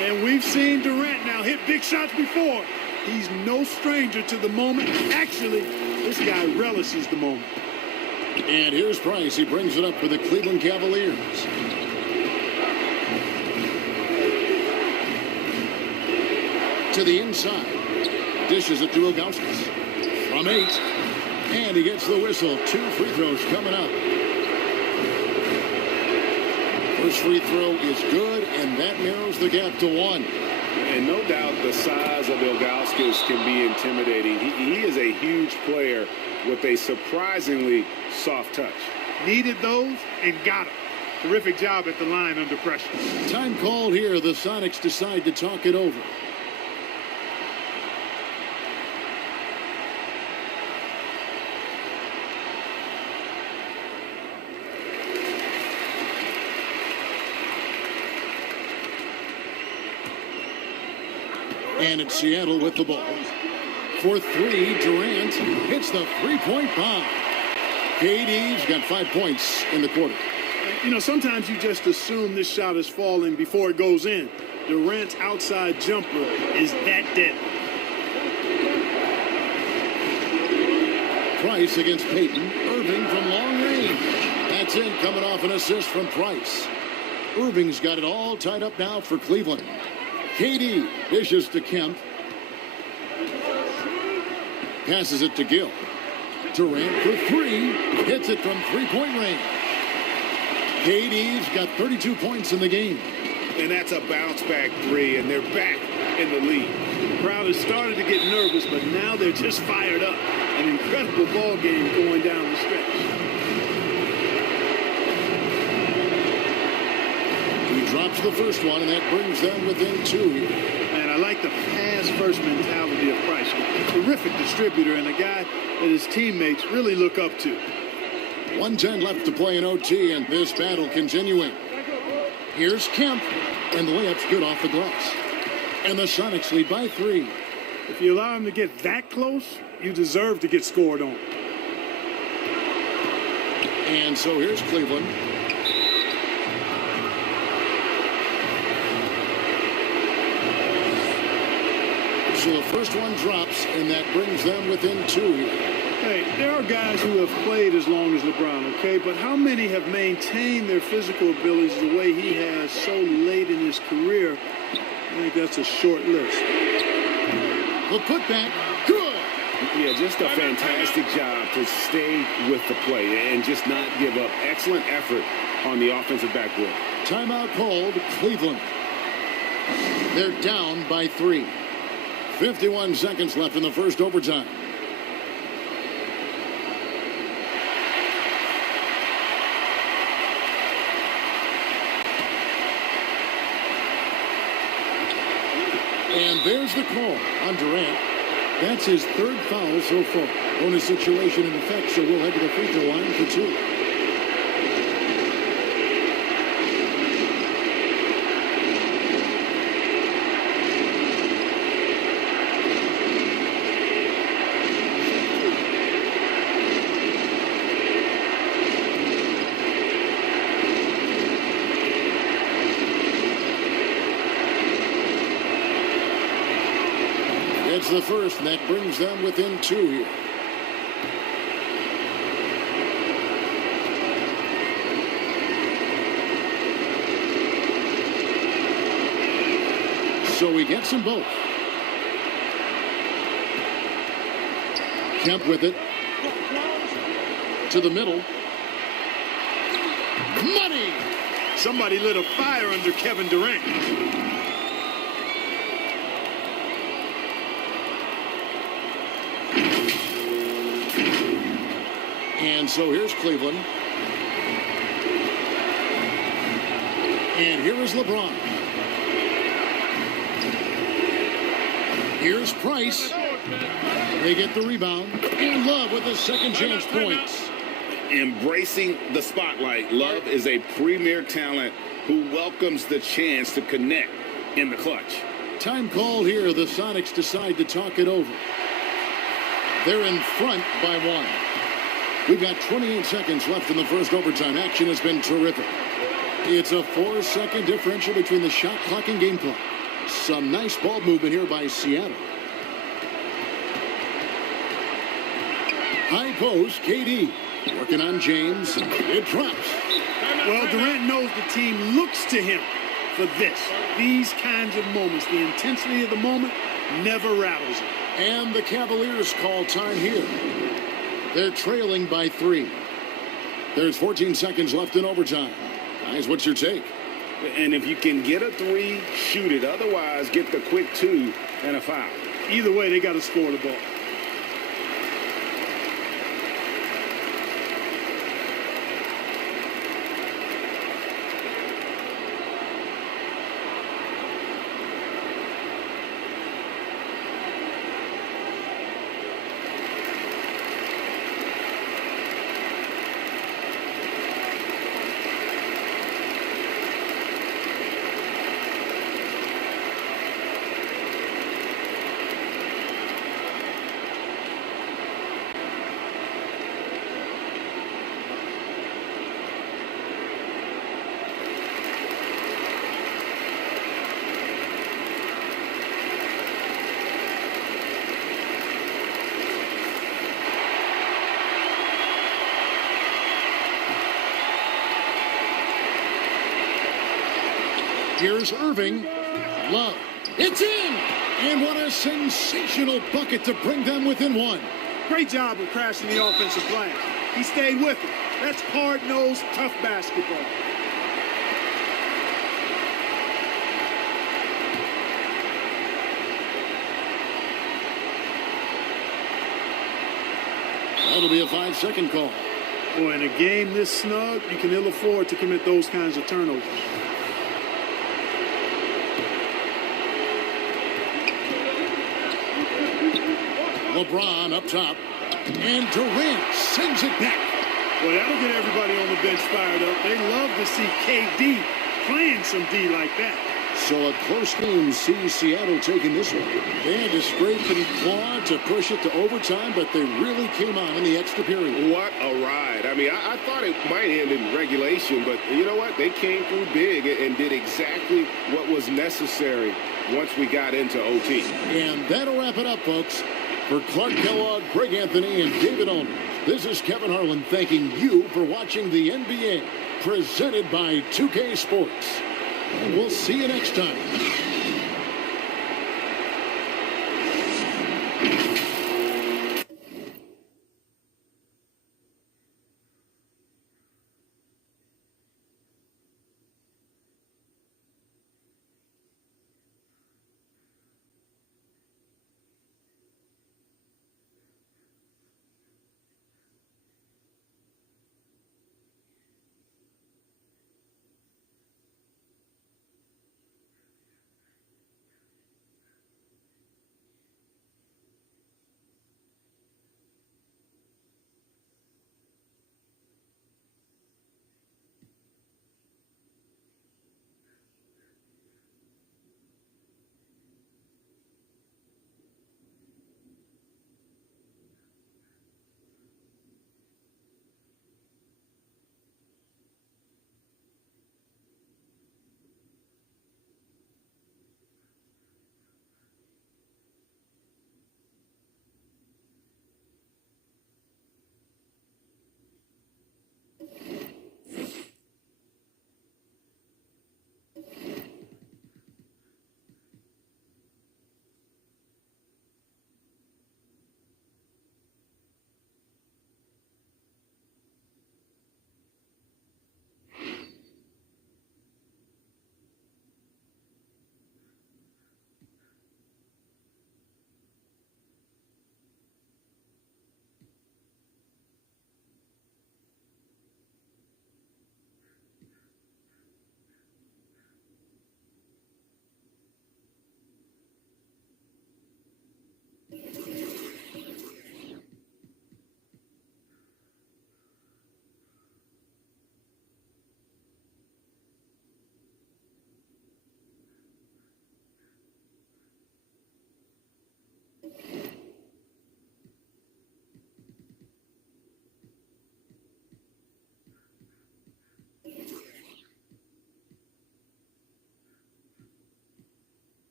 And we've seen Durant now hit big shots before. He's no stranger to the moment. Actually, this guy relishes the moment. And here's Price. He brings it up for the Cleveland Cavaliers. To the inside. Dishes it to Ilgauskas. From 8. And he gets the whistle. 2 free throws coming up. First free throw is good, and that narrows the gap to 1. And no doubt the size of Ilgauskas can be intimidating. He is a huge player with a surprisingly soft touch. Needed those and got them. Terrific job at the line under pressure. Time called here. The Sonics decide to talk it over. And it's Seattle with the ball. For 3, Durant hits the three-point bomb. KD's got 5 points in the quarter. You know, sometimes you just assume this shot is falling before it goes in. Durant's outside jumper is that deadly. Price against Peyton. Irving from long range. That's in, coming off an assist from Price. Irving's got it all tied up now for Cleveland. KD dishes to Kemp. Passes it to Gill. Durant for 3. Hits it from three-point range. KD's got 32 points in the game. And that's a bounce-back 3, and they're back in the lead. The crowd has started to get nervous, but now they're just fired up. An incredible ball game going down the stretch. He drops the first one, and that brings them within 2 here. And I like the pass-first mentality of Price. A terrific distributor and a guy that his teammates really look up to. 1:10 left to play in OT, and this battle continuing. Here's Kemp, and the layup's good off the glass. And the Sonics lead by 3. If you allow him to get that close, you deserve to get scored on. And so here's Cleveland. So the first one drops, and that brings them within 2 here. Hey, there are guys who have played as long as LeBron, okay? But how many have maintained their physical abilities the way he has so late in his career? I think that's a short list. The putback, good. Yeah, just a fantastic job to stay with the play and just not give up. Excellent effort on the offensive backboard. Timeout called, Cleveland. They're down by 3. 51 seconds left in the first overtime. And there's the call on Durant. That's his 3rd foul so far. Bonus situation in effect, so we'll head to the free throw line for 2. It's the first, and that brings them within 2 here. So he gets them both. Kemp with it. To the middle. Money! Somebody lit a fire under Kevin Durant. And so here's Cleveland. And here is LeBron. Here's Price. They get the rebound. And Love with the second chance points. Embracing the spotlight, Love is a premier talent who welcomes the chance to connect in the clutch. Time called here. The Sonics decide to talk it over. They're in front by 1. We've got 28 seconds left in the first overtime. Action has been terrific. It's a 4-second differential between the shot clock and game clock. Some nice ball movement here by Seattle. High post, KD. Working on James. It drops. Well, Durant knows the team looks to him for this. These kinds of moments, the intensity of the moment never rattles him. And the Cavaliers call time here. They're trailing by 3. There's 14 seconds left in overtime. Guys, what's your take? And if you can get a 3, shoot it. Otherwise, get the quick 2 and a foul. Either way, they got to score the ball. Here's Irving. Love. It's in! And what a sensational bucket to bring them within 1. Great job of crashing the offensive glass. He stayed with it. That's hard-nosed, tough basketball. That'll be a 5-second call. Boy, in a game this snug, you can ill afford to commit those kinds of turnovers. LeBron up top. And Durant sends it back. Well, that'll get everybody on the bench fired up. They love to see KD playing some D like that. So a close game sees Seattle taking this one. They had to scrape and claw to push it to overtime, but they really came on in the extra period. What a ride. I mean, I thought it might end in regulation, but you know what? They came through big and did exactly what was necessary once we got into OT. And that'll wrap it up, folks. For Clark Kellogg, Greg Anthony, and David Ulmer, this is Kevin Harlan thanking you for watching the NBA, presented by 2K Sports. And we'll see you next time.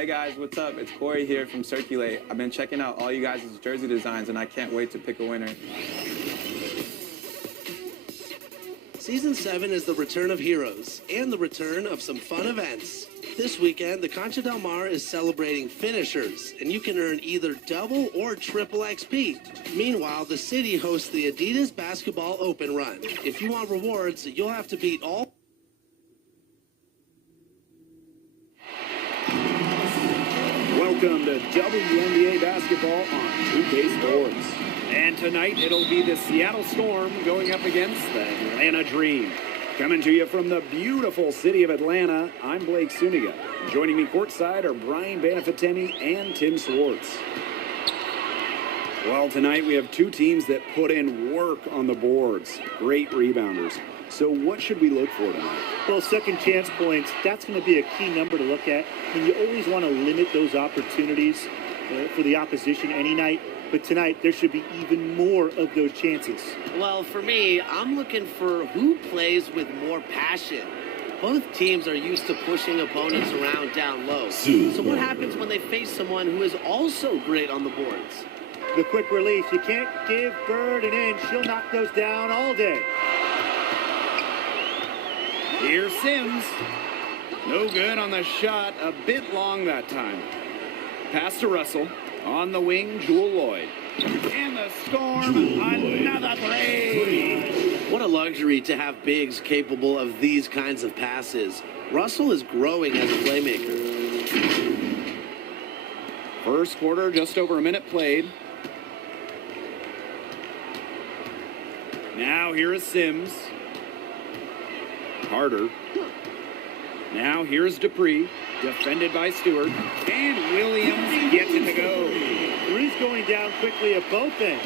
Hey guys, what's up? It's Corey here from Circulate. I've been checking out all you guys' jersey designs and I can't wait to pick a winner. Season 7 is the return of heroes and the return of some fun events. This weekend, the Concha Del Mar is celebrating finishers, and you can earn either double or triple XP. Meanwhile, the city hosts the Adidas Basketball Open Run. If you want rewards, you'll have to beat all... Welcome to WNBA basketball on 2K Sports. And tonight it'll be the Seattle Storm going up against the Atlanta Dream. Coming to you from the beautiful city of Atlanta, I'm Blake Suniga. Joining me courtside are Brian Banafiteni and Tim Swartz. Well, tonight we have two teams that put in work on the boards. Great rebounders. So what should we look for tonight? Well, second chance points, that's going to be a key number to look at. And you always want to limit those opportunities for the opposition any night. But tonight, there should be even more of those chances. Well, for me, I'm looking for who plays with more passion. Both teams are used to pushing opponents around down low. So what happens when they face someone who is also great on the boards? The quick release. You can't give Bird an inch. She'll knock those down all day. Here's Sims. No good on the shot. A bit long that time. Pass to Russell. On the wing, Jewel Lloyd. And the Storm, another three. What a luxury to have bigs capable of these kinds of passes. Russell is growing as a playmaker. First quarter, just over a minute played. Now here is Sims. Carter. Now here's Dupree, defended by Stewart, and Williams gets it to go. Three's going down quickly at both ends.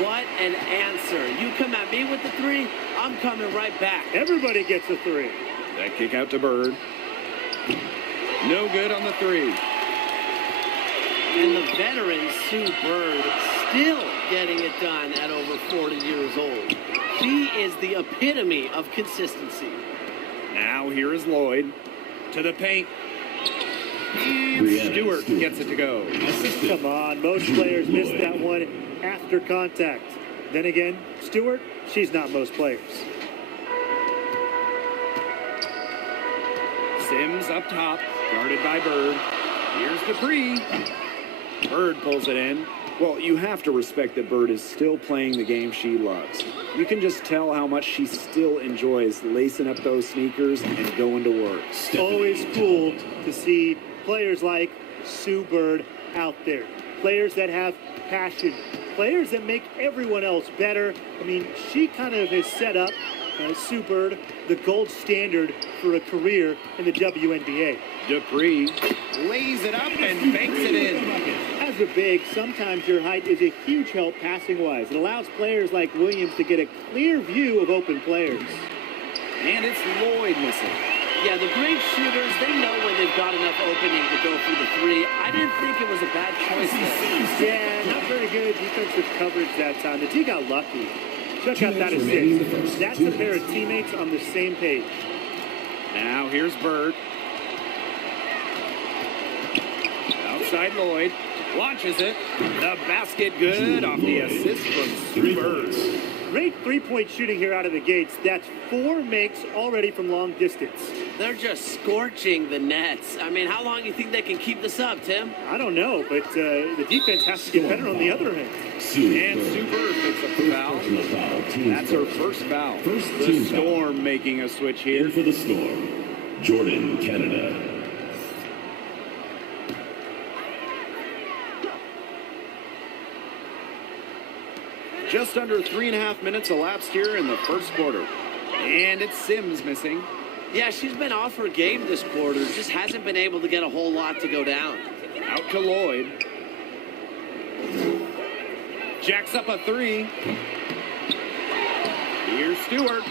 What an answer. You come at me with the three, I'm coming right back. Everybody gets a three. That kick out to Bird. No good on the three. And the veteran Sue Bird still getting it done at over 40 years old. She is the epitome of consistency. Now here is Lloyd to the paint. And Stewart gets it to go. Come on, most players miss that one after contact. Then again, Stewart, she's not most players. Sims up top, guarded by Bird. Here's Dupree. Bird pulls it in. Well, you have to respect that Bird is still playing the game she loves. You can just tell how much she still enjoys lacing up those sneakers and going to work. Always cool to see players like Sue Bird out there. Players that have passion. Players that make everyone else better. I mean, she kind of has set up Sue Bird, the gold standard for a career in the WNBA. Dupree lays it up and banks it in. As a big, sometimes your height is a huge help passing-wise. It allows players like Williams to get a clear view of open players. And it's Lloyd missing. Yeah, the great shooters, they know when they've got enough opening to go for the three. I didn't think it was a bad choice there. Yeah, not very good defensive coverage that time. The T got lucky. Check out that assist. That's a pair of teammates on the same page. Now here's Bird. Outside Lloyd. Launches it. The basket good off the assist from Sue Bird. Great three-point shooting here out of the gates. That's 4 makes already from long distance. They're just scorching the nets. I mean, how long do you think they can keep this up, Tim? I don't know, but the defense has to get better on the other end. And Sue Bird picks up the foul. That's her first foul. The Storm making a switch here. For the Storm, Jordan, Canada. Just under 3.5 minutes elapsed here in the first quarter. And it's Sims missing. Yeah, she's been off her game this quarter. Just hasn't been able to get a whole lot to go down. Out to Lloyd. Jacks up a three. Here's Stewart.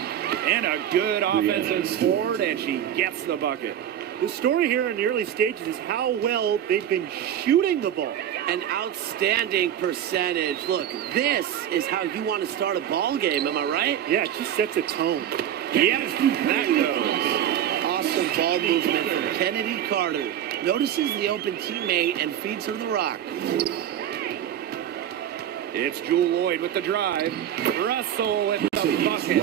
And a good offensive board, and she gets the bucket. The story here in the early stages is how well they've been shooting the ball. An outstanding percentage. Look, this is how you want to start a ball game, am I right? Yeah, it just sets a tone. Yes, that goes. Awesome ball movement from Kennedy Carter. Notices the open teammate and feeds her the rock. It's Jewel Lloyd with the drive. Russell with the bucket.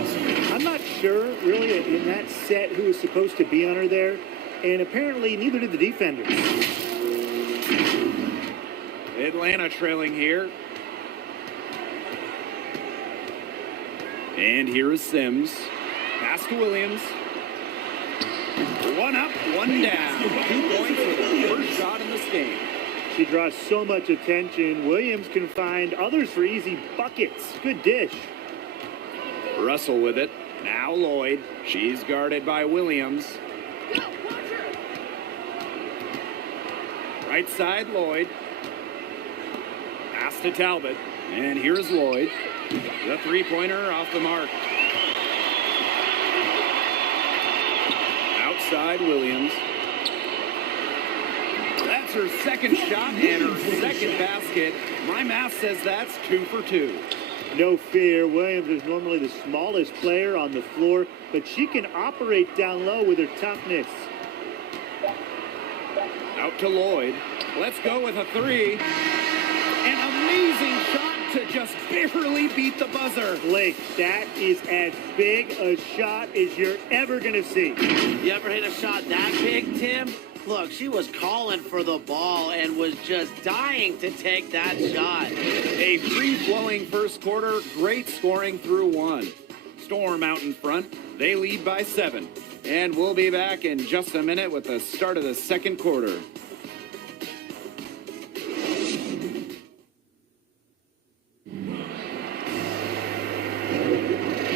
I'm not sure, really, in that set who was supposed to be on her there, and apparently neither did the defenders. Atlanta trailing here. And here is Sims. Pass to Williams. One up, one down. 2 points for the first shot in this game. She draws so much attention. Williams can find others for easy buckets. Good dish. Russell with it. Now Lloyd. She's guarded by Williams. Right side, Lloyd. Pass to Talbot. And here's Lloyd. The three-pointer off the mark. Outside, Williams. That's her second shot and her second basket. My math says that's 2 for 2. No fear. Williams is normally the smallest player on the floor, but she can operate down low with her toughness. Out to Lloyd. Let's go with a three. An amazing shot to just barely beat the buzzer. Blake, that is as big a shot as you're ever going to see. You ever hit a shot that big, Tim? Look, she was calling for the ball and was just dying to take that shot. A free-flowing first quarter, great scoring through one. Storm out in front. They lead by 7. And we'll be back in just a minute with the start of the second quarter.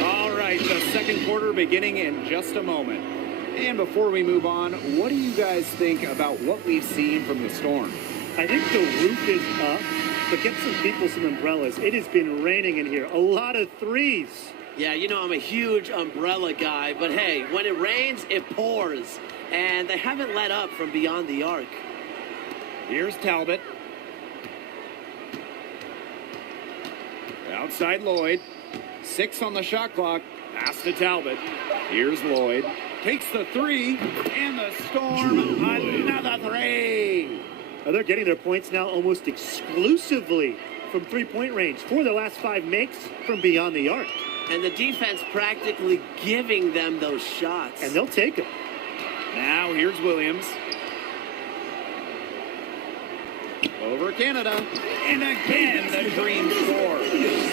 All right, the second quarter beginning in just a moment. And before we move on, what do you guys think about what we've seen from the Storm? I think the roof is up, but get some people some umbrellas. It has been raining in here. A lot of threes. Yeah, you know I'm a huge umbrella guy, but hey, when it rains, it pours. And they haven't let up from beyond the arc. Here's Talbot. Outside Lloyd. 6 on the shot clock. Pass to Talbot. Here's Lloyd. Takes the three, and the Storm, another three. Now they're getting their points now almost exclusively from three-point range. 4 of their last 5 makes from beyond the arc. And the defense practically giving them those shots. And they'll take them. Now here's Williams. Over Canada. And again, the Dream score.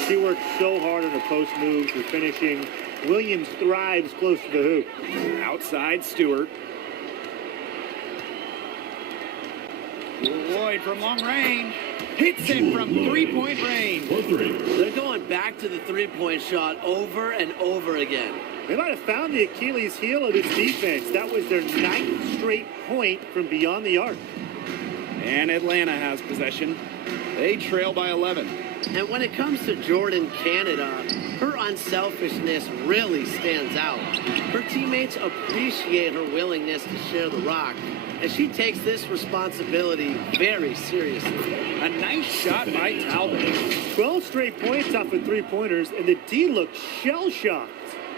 She worked so hard on her post moves for finishing. Williams thrives close to the hoop. Outside Stewart. Lloyd from long range. Hits it from three-point range. They're going back to the three-point shot over and over again. They might have found the Achilles heel of this defense. That was their 9th straight point from beyond the arc. And Atlanta has possession. They trail by 11. And when it comes to Jordan Canada, her unselfishness really stands out. Her teammates appreciate her willingness to share the rock, and she takes this responsibility very seriously. A nice shot by Talbot. 12 straight points off of three-pointers, and the D looked shell-shocked.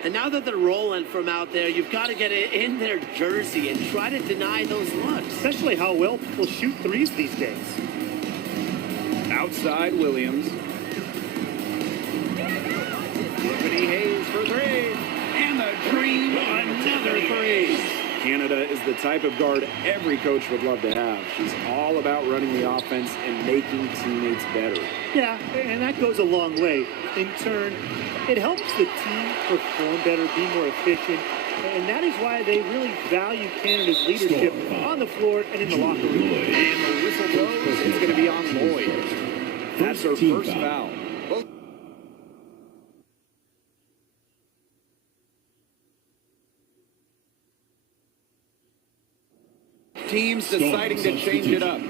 And now that they're rolling from out there, you've got to get it in their jersey and try to deny those looks. Especially how well people shoot threes these days. Outside Williams. Tiffany Hayes for three. And the Dream, another three. Canada is the type of guard every coach would love to have. She's all about running the offense and making teammates better. Yeah, and that goes a long way. In turn, it helps the team perform better, be more efficient, and that is why they really value Canada's leadership on the floor and in the locker room. And the whistle blows, it's going to be on Lloyd. That's her first foul. Both teams deciding to change it up.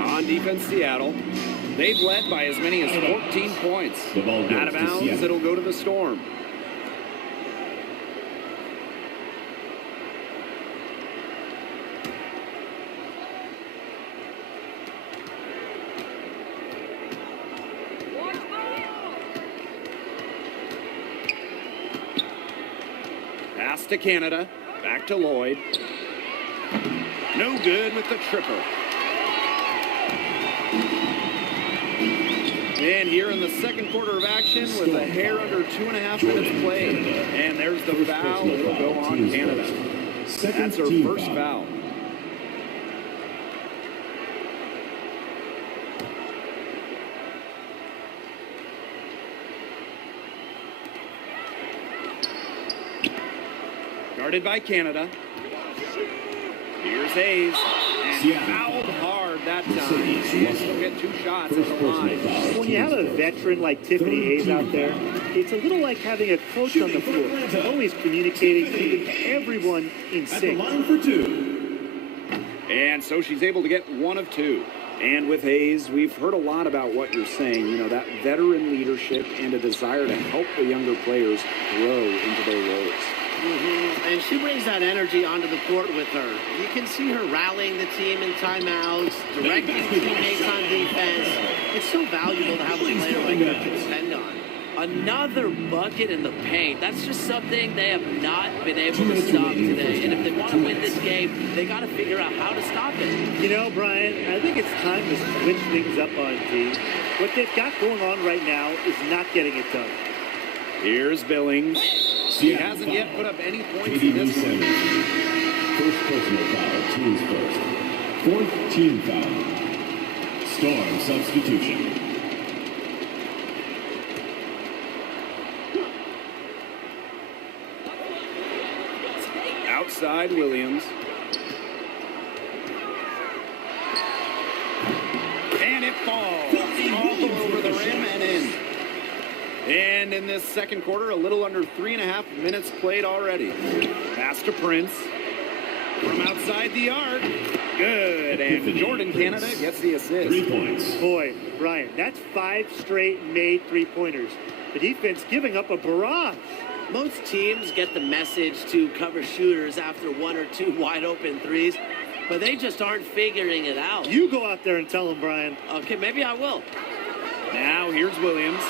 On defense, Seattle. They've led by as many as 14 points. Out of bounds, it'll go to the Storm. to Canada. Back to Lloyd. No good with the triple. And here in the second quarter of action with a hair under 2.5 minutes played. And there's the foul. It'll go on Canada. That's her first foul. Guarded by Canada. Here's Hayes. And fouled hard that time. She'll get 2 shots at the line. When you have a veteran like Tiffany Hayes out there, it's a little like having a coach on the floor, always communicating, keeping everyone in sync. And so she's able to get 1 of 2. And with Hayes, we've heard a lot about what you're saying, you know, that veteran leadership and a desire to help the younger players grow into their roles. And she brings that energy onto the court with her. You can see her rallying the team in timeouts, directing teammates on defense. It's so valuable to have a player like her to depend on. Another bucket in the paint. That's just something they have not been able to stop today. And if they want to win this game, they got to figure out how to stop it. You know, Brian, I think it's time to switch things up on D. What they've got going on right now is not getting it done. Here's Billings. He hasn't yet put up any points in this one. First personal foul, team's first. 4th team foul. Storm substitution. Outside Williams. And it falls all over the rim and in. And in this second quarter, a little under 3.5 minutes played already. Pass to Prince. From outside the arc. Good. And Jordan Canada gets the assist. 3 points. Boy, Brian, that's 5 straight made three-pointers. The defense giving up a barrage. Most teams get the message to cover shooters after 1 or 2 wide-open threes, but they just aren't figuring it out. You go out there and tell them, Brian. Okay, maybe I will. Now here's Williams.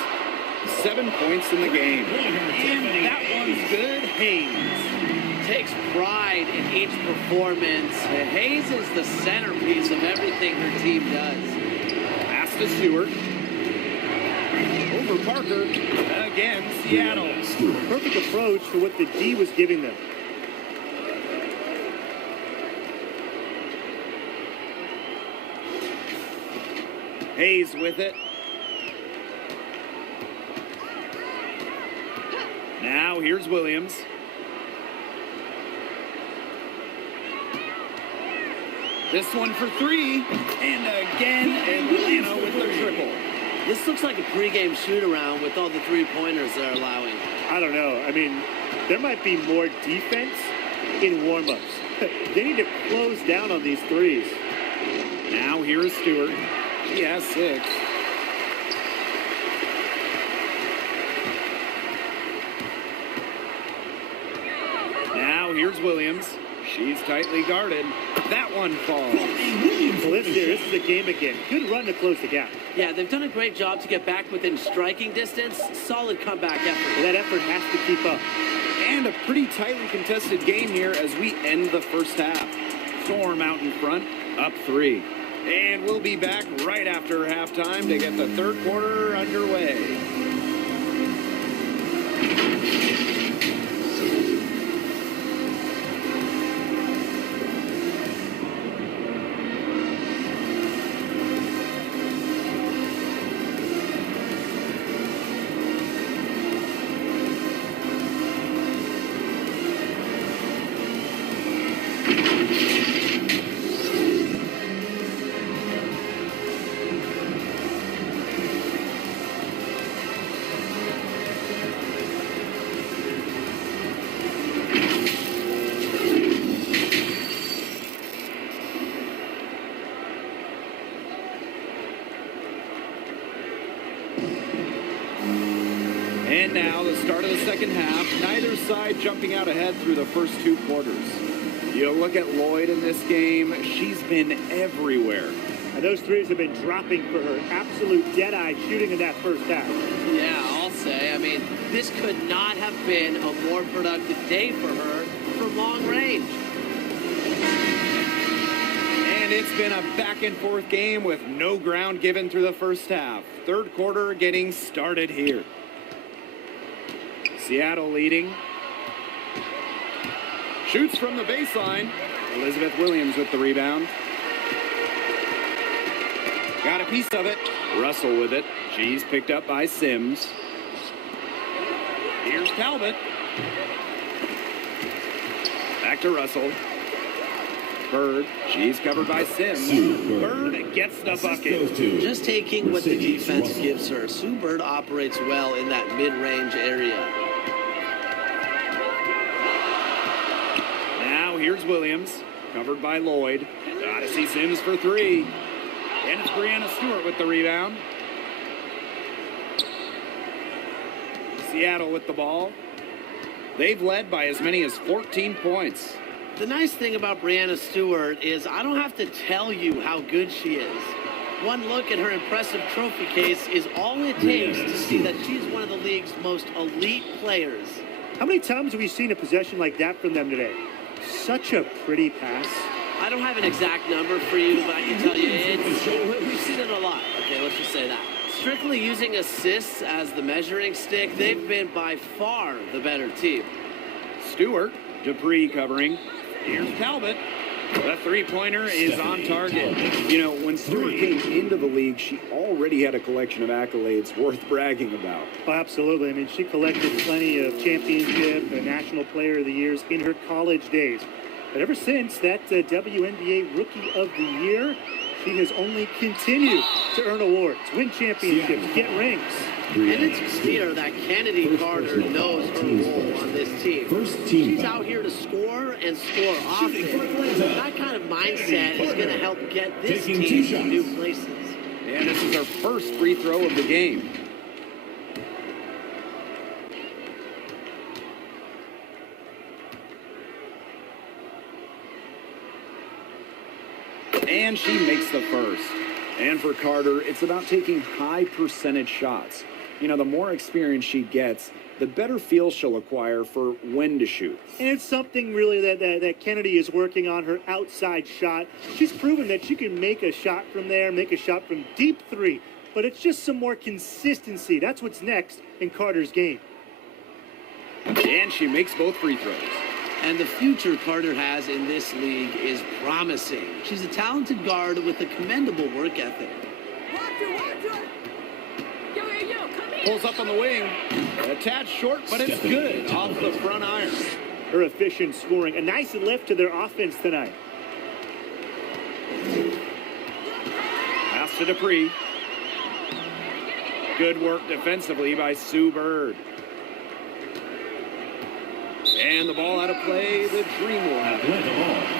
7 points in the game. And that one's good. Hayes takes pride in each performance. Hayes is the centerpiece of everything her team does. Pass to Stewart. Over Parker. Again, Seattle. Perfect approach for what the D was giving them. Hayes with it. Now here's Williams. This one for 3. And again, Atlanta with the triple. This looks like a pregame shoot-around with all the three-pointers they're allowing. I don't know. I mean, there might be more defense in warm-ups. They need to close down on these threes. Now here is Stewart. He has 6. Now here's Williams. She's tightly guarded. That one falls. Well, this is a game again. Good run to close the gap. Yeah, they've done a great job to get back within striking distance. Solid comeback effort. That effort has to keep up. And a pretty tightly contested game here as we end the first half. Storm out in front, up 3. And we'll be back right after halftime to get the third quarter underway. And now the start of the second half. Neither side jumping out ahead through the first 2 quarters. You look at Lloyd in this game. She's been everywhere. And those threes have been dropping for her. Absolute dead-eye shooting in that first half. Yeah, I'll say. I mean, this could not have been a more productive day for her. from long range. And it's been a back-and-forth game with no ground given through the first half. Third quarter getting started here. Seattle leading. Shoots from the baseline. Elizabeth Williams with the rebound. Got a piece of it. Russell with it. She's picked up by Sims. Here's Talbot. Back to Russell. Bird. She's covered by Sims. Bird gets the bucket. Just taking what the defense gives her. Sue Bird operates well in that mid-range area. Now here's Williams. Covered by Lloyd. Gotta see Sims for three. And it's Brianna Stewart with the rebound. Seattle with the ball. They've led by as many as 14 points. The nice thing about Brianna Stewart is I don't have to tell you how good she is. One look at her impressive trophy case is all it takes to see that she's one of the league's most elite players. How many times have we seen a possession like that from them today? Such a pretty pass. I don't have an exact number for you, but I can tell you we've seen it a lot. Okay, let's just say that. Strictly using assists as the measuring stick, they've been by far the better team. Stewart, Dupree covering. Here's Talbot. The three-pointer is on target. You know, when Stewart came into the league, she already had a collection of accolades worth bragging about. Oh, absolutely. I mean, she collected plenty of championship and National Player of the Years in her college days. But ever since that WNBA Rookie of the Year, she has only continued to earn awards, win championships, get rings. And it's clear that Kennedy Carter knows her role on this team. She's out here to score and score often. That kind of mindset is going to help get this team to new places. And this is her first free throw of the game. And she makes the first. And for Carter, it's about taking high percentage shots. You know, the more experience she gets, the better feel she'll acquire for when to shoot. And it's something really that Kennedy is working on, her outside shot. She's proven that she can make a shot from there, make a shot from deep three. But it's just some more consistency. That's what's next in Carter's game. And she makes both free throws. And the future Carter has in this league is promising. She's a talented guard with a commendable work ethic. Pulls up on the wing. A tad short, but it's good off the front iron. Her efficient scoring. A nice lift to their offense tonight. Pass to Dupree. Good work defensively by Sue Bird. And the ball out of play. The Dream will have it.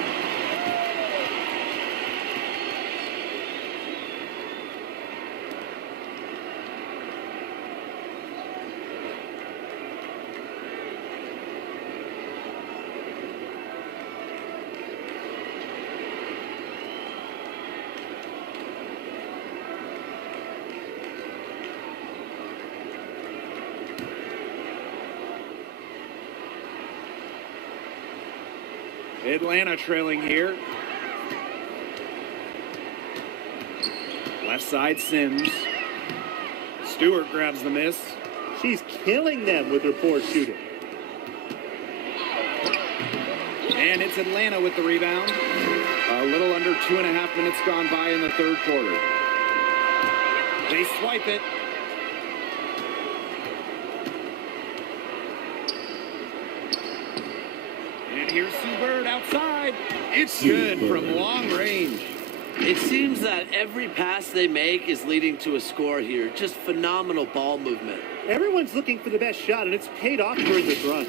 Atlanta trailing here. Left side Sims. Stewart grabs the miss. She's killing them with her poor shooting. And it's Atlanta with the rebound. A little under 2.5 minutes gone by in the third quarter. They swipe it. Here's Sue Bird outside. It's good from long range. It seems that every pass they make is leading to a score here. Just phenomenal ball movement. Everyone's looking for the best shot, and it's paid off during this run.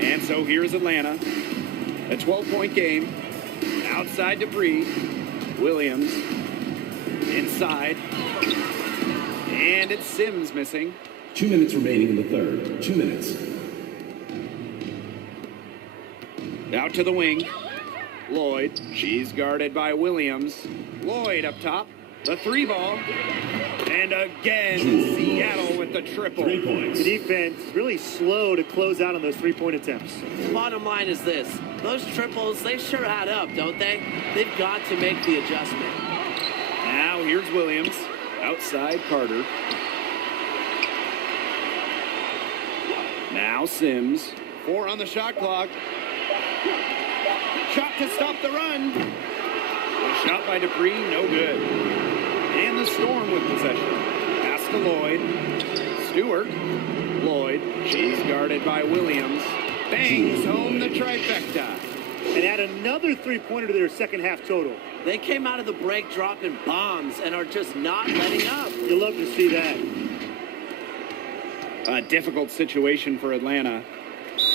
And so here's Atlanta. A 12-point game. Outside Dupree. Williams. Inside. And it's Sims missing. 2 minutes remaining in the third. 2 minutes. Out to the wing. Lloyd. She's guarded by Williams. Lloyd up top. The 3 ball. And again, Seattle with the triple. 3 points. The defense really slow to close out on those 3-point attempts. Bottom line is this. Those triples, they sure add up, don't they? They've got to make the adjustment. Now here's Williams. Outside Carter. Now Sims. 4 on the shot clock. Shot to stop the run. A shot by Dupree, no good. And the Storm with possession. Pass to Lloyd. Stewart. Lloyd. She's guarded by Williams. Bangs home the trifecta. And add another 3-pointer to their second half total. They came out of the break dropping bombs and are just not letting up. You'll love to see that. A difficult situation for Atlanta.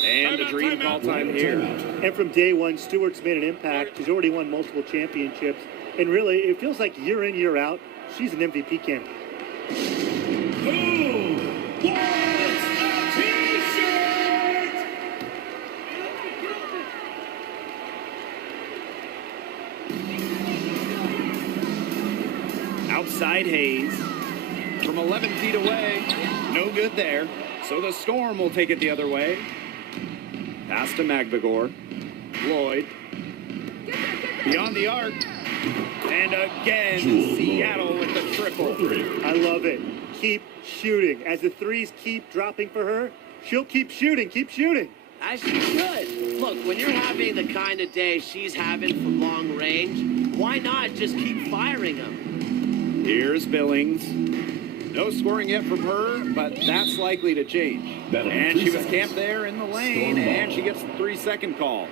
And a dream call time here. And from day one, Stewart's made an impact. She's already won multiple championships. And really, it feels like year in, year out, she's an MVP candidate. Who wants a T-shirt? Outside Hayes. From 11 feet away. No good there. So the Storm will take it the other way. Pass to Magbagor. Lloyd. Beyond the arc. And again, Seattle with the triple. I love it. Keep shooting. As the threes keep dropping for her, she'll keep shooting. Keep shooting. As she should. Look, when you're having the kind of day she's having from long range, why not just keep firing them? Here's Billings. No scoring yet from her, but that's likely to change. And she was camped there in the lane, and she gets the 3-second call.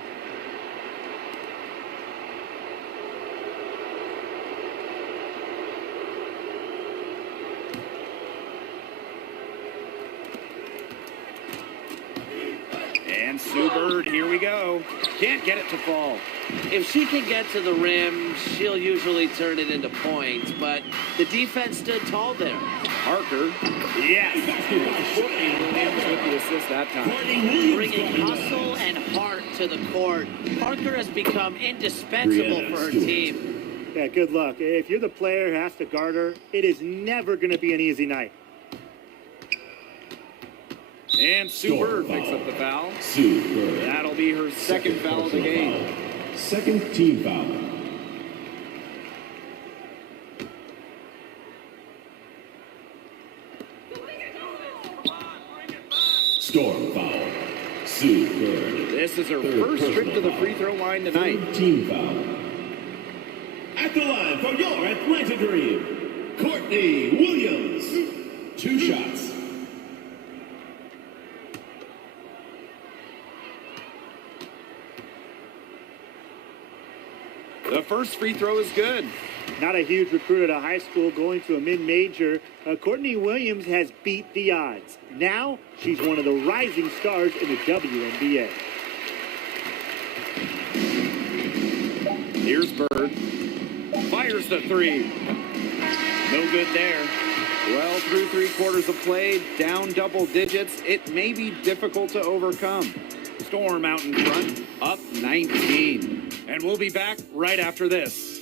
And Sue Bird, here we go. Can't get it to fall. If she can get to the rim, she'll usually turn it into points, but the defense stood tall there. Parker, yes. Courtney Williams with the assist that time. Bringing hustle and heart to the court. Parker has become indispensable for her team. Yeah, good luck. If you're the player who has to guard her, it is never going to be an easy night. And Sue Bird picks up the foul. Sue Bird. That'll be her second foul of the game. Second team foul. Storm foul. Sue Bird. This is her first trip to the free throw line tonight. Third team foul. At the line for your Atlanta Dream, Courtney Williams. 2 shots. The first free throw is good. Not a huge recruit at a high school going to a mid-major. Courtney Williams has beat the odds. Now she's one of the rising stars in the WNBA. Here's Bird. Fires the 3. No good there. Well, through 3 quarters of play, down double digits, it may be difficult to overcome. Storm out in front, up 19. And we'll be back right after this.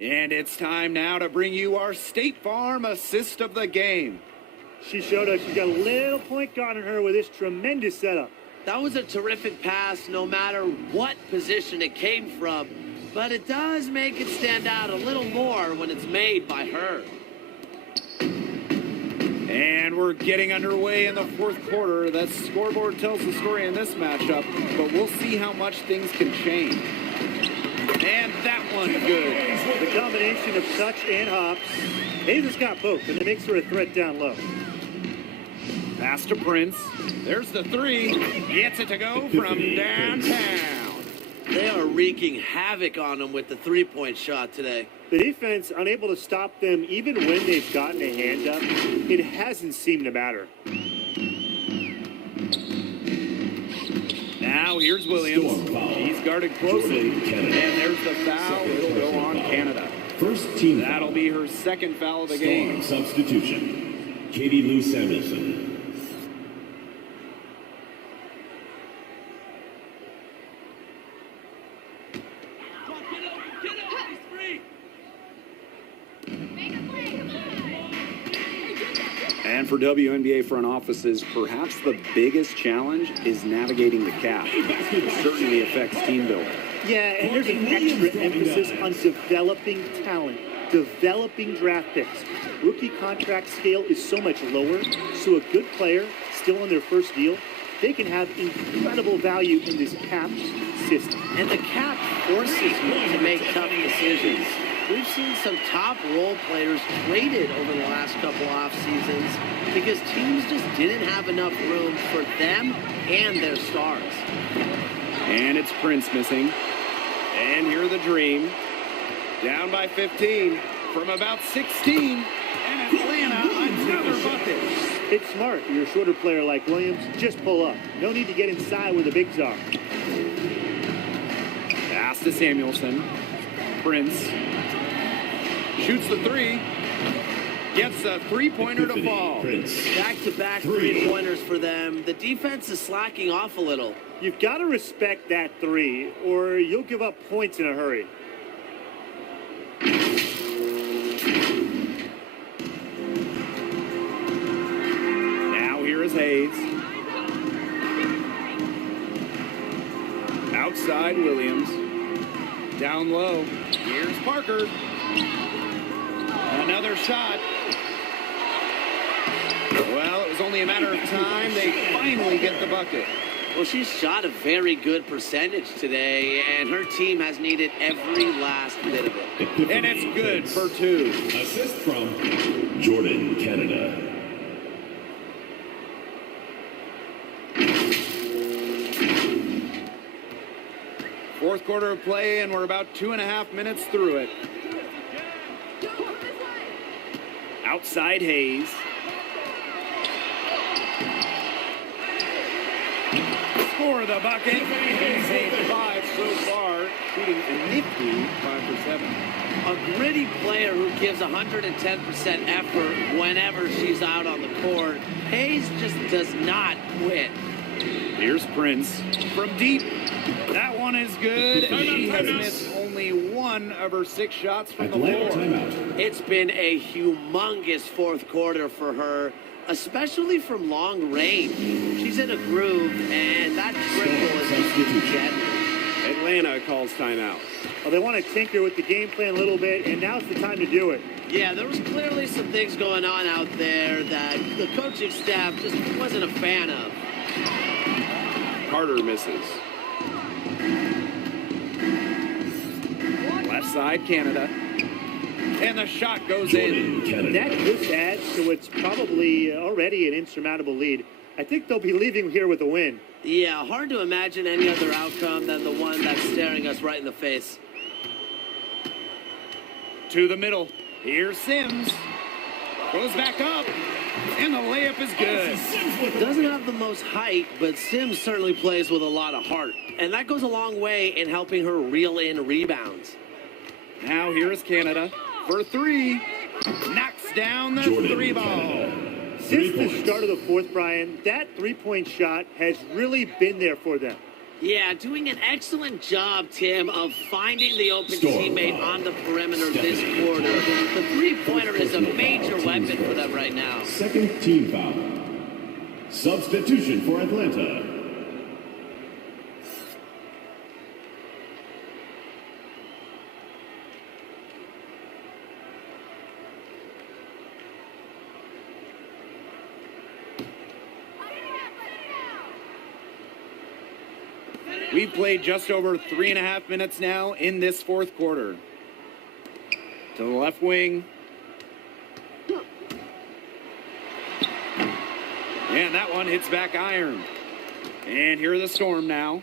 And it's time now to bring you our State Farm assist of the game. She showed us she's got a little point guard on her with this tremendous setup. That was a terrific pass no matter what position it came from, but it does make it stand out a little more when it's made by her. And we're getting underway in the 4th quarter. That scoreboard tells the story in this matchup, but we'll see how much things can change. And that one good. The combination of touch and hops. Hayes has got both, and it makes her a threat down low. Pass to Prince. There's the 3. Gets it to go from downtown. They are wreaking havoc on them with the 3-point shot today. The defense unable to stop them even when they've gotten a hand up. It hasn't seemed to matter. Now here's Williams. He's guarded closely. And there's the foul. It'll go on Canada. First team foul. That'll be her second foul of the Storm game. substitution. Katie Lou Samuelson. And for WNBA front offices, perhaps the biggest challenge is navigating the cap. It certainly affects team building. Yeah, and there's an extra emphasis on developing talent, developing draft picks. Rookie contract scale is so much lower, so a good player still on their first deal, they can have incredible value in this cap system. And the cap forces you to make tough decisions. We've seen some top role players traded over the last couple off seasons because teams just didn't have enough room for them and their stars. And it's Prince missing. And here the Dream. Down by 15 from about 16. And Atlanta, another bucket. It's smart. You're a shorter player like Williams, just pull up. No need to get inside where the bigs are. Pass to Samuelson. Prince shoots the three. Gets a three-pointer to fall. Back-to-back three-pointers for them. The defense is slacking off a little. You've got to respect that three, or you'll give up points in a hurry. Now here is Hayes. Outside Williams. Down low. Here's Parker. Another shot. Well, it was only a matter of time. They finally get the bucket. Well, she's shot a very good percentage today, and her team has needed every last bit of it. And it's good for two. Assist from Jordan, Canada. Fourth quarter of play, and we're about 2.5 minutes through it. Outside Hayes. For the bucket. He's a 5 so far, shooting a nifty 5 for 7. A gritty player who gives 110% effort whenever she's out on the court. Hayes just does not quit. Here's Prince from deep. That one is good. She has missed only one of her 6 shots from the floor. It's been a humongous fourth quarter for her, especially from long range. She's in a groove, and that triple is deadly. Atlanta calls timeout. Well, they want to tinker with the game plan a little bit, and now's the time to do it. Yeah, there was clearly some things going on out there that the coaching staff just wasn't a fan of. Carter misses. Left side, Canada. And the shot goes in. That just adds to what's probably already an insurmountable lead. I think they'll be leaving here with a win. Yeah, hard to imagine any other outcome than the one that's staring us right in the face. To the middle. Here's Sims. Goes back up. And the layup is good. Doesn't have the most height, but Sims certainly plays with a lot of heart. And that goes a long way in helping her reel in rebounds. Now here is Canada for 3. Knocks down the 3 ball. Since the start of the fourth, Brian, that three-point shot has really been there for them. Yeah, doing an excellent job, Tim, of finding the open teammate on the perimeter this quarter. The three-pointer is a major weapon for them right now. Second team foul. Substitution for Atlanta. We've played just over 3.5 minutes now in this fourth quarter. To the left wing. And that one hits back iron. And here are the Storm now.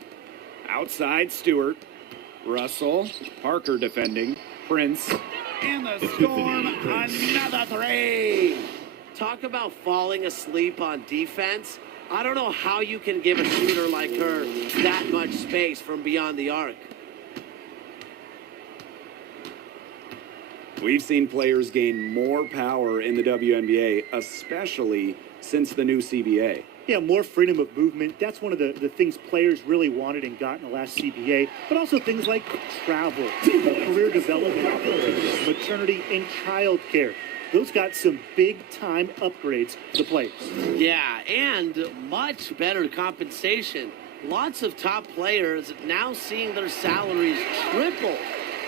Outside Stewart. Russell. Parker defending. Prince. And the Storm, another 3. Talk about falling asleep on defense. I don't know how you can give a shooter like her that much space from beyond the arc. We've seen players gain more power in the WNBA, especially since the new CBA. Yeah, more freedom of movement. That's one of the things players really wanted and got in the last CBA, but also things like travel, career development opportunities, maternity and child care. Those got some big-time upgrades for the players. Yeah, and much better compensation. Lots of top players now seeing their salaries triple.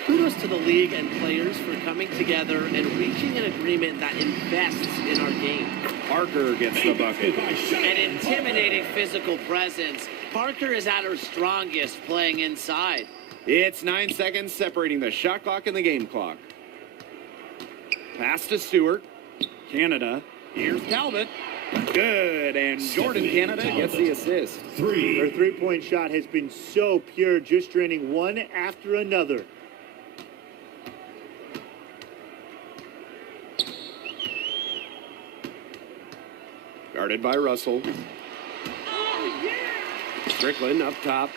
Kudos to the league and players for coming together and reaching an agreement that invests in our game. Parker gets the bucket. An intimidating physical presence. Parker is at her strongest playing inside. It's 9 seconds separating the shot clock and the game clock. Pass to Stewart. Canada. Here's Talbot. Good, and Jordan Canada gets the assist. Her three-point shot has been so pure, just draining one after another. Guarded by Russell. Strickland up top.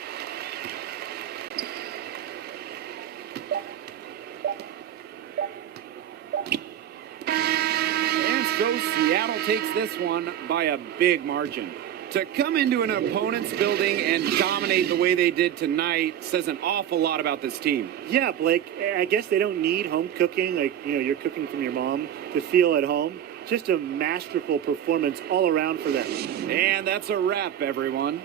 And so Seattle takes this one by a big margin. To come into an opponent's building and dominate the way they did tonight says an awful lot about this team. Yeah, Blake, I guess they don't need home cooking, like, you're cooking from your mom, to feel at home. Just a masterful performance all around for them. And that's a wrap, everyone.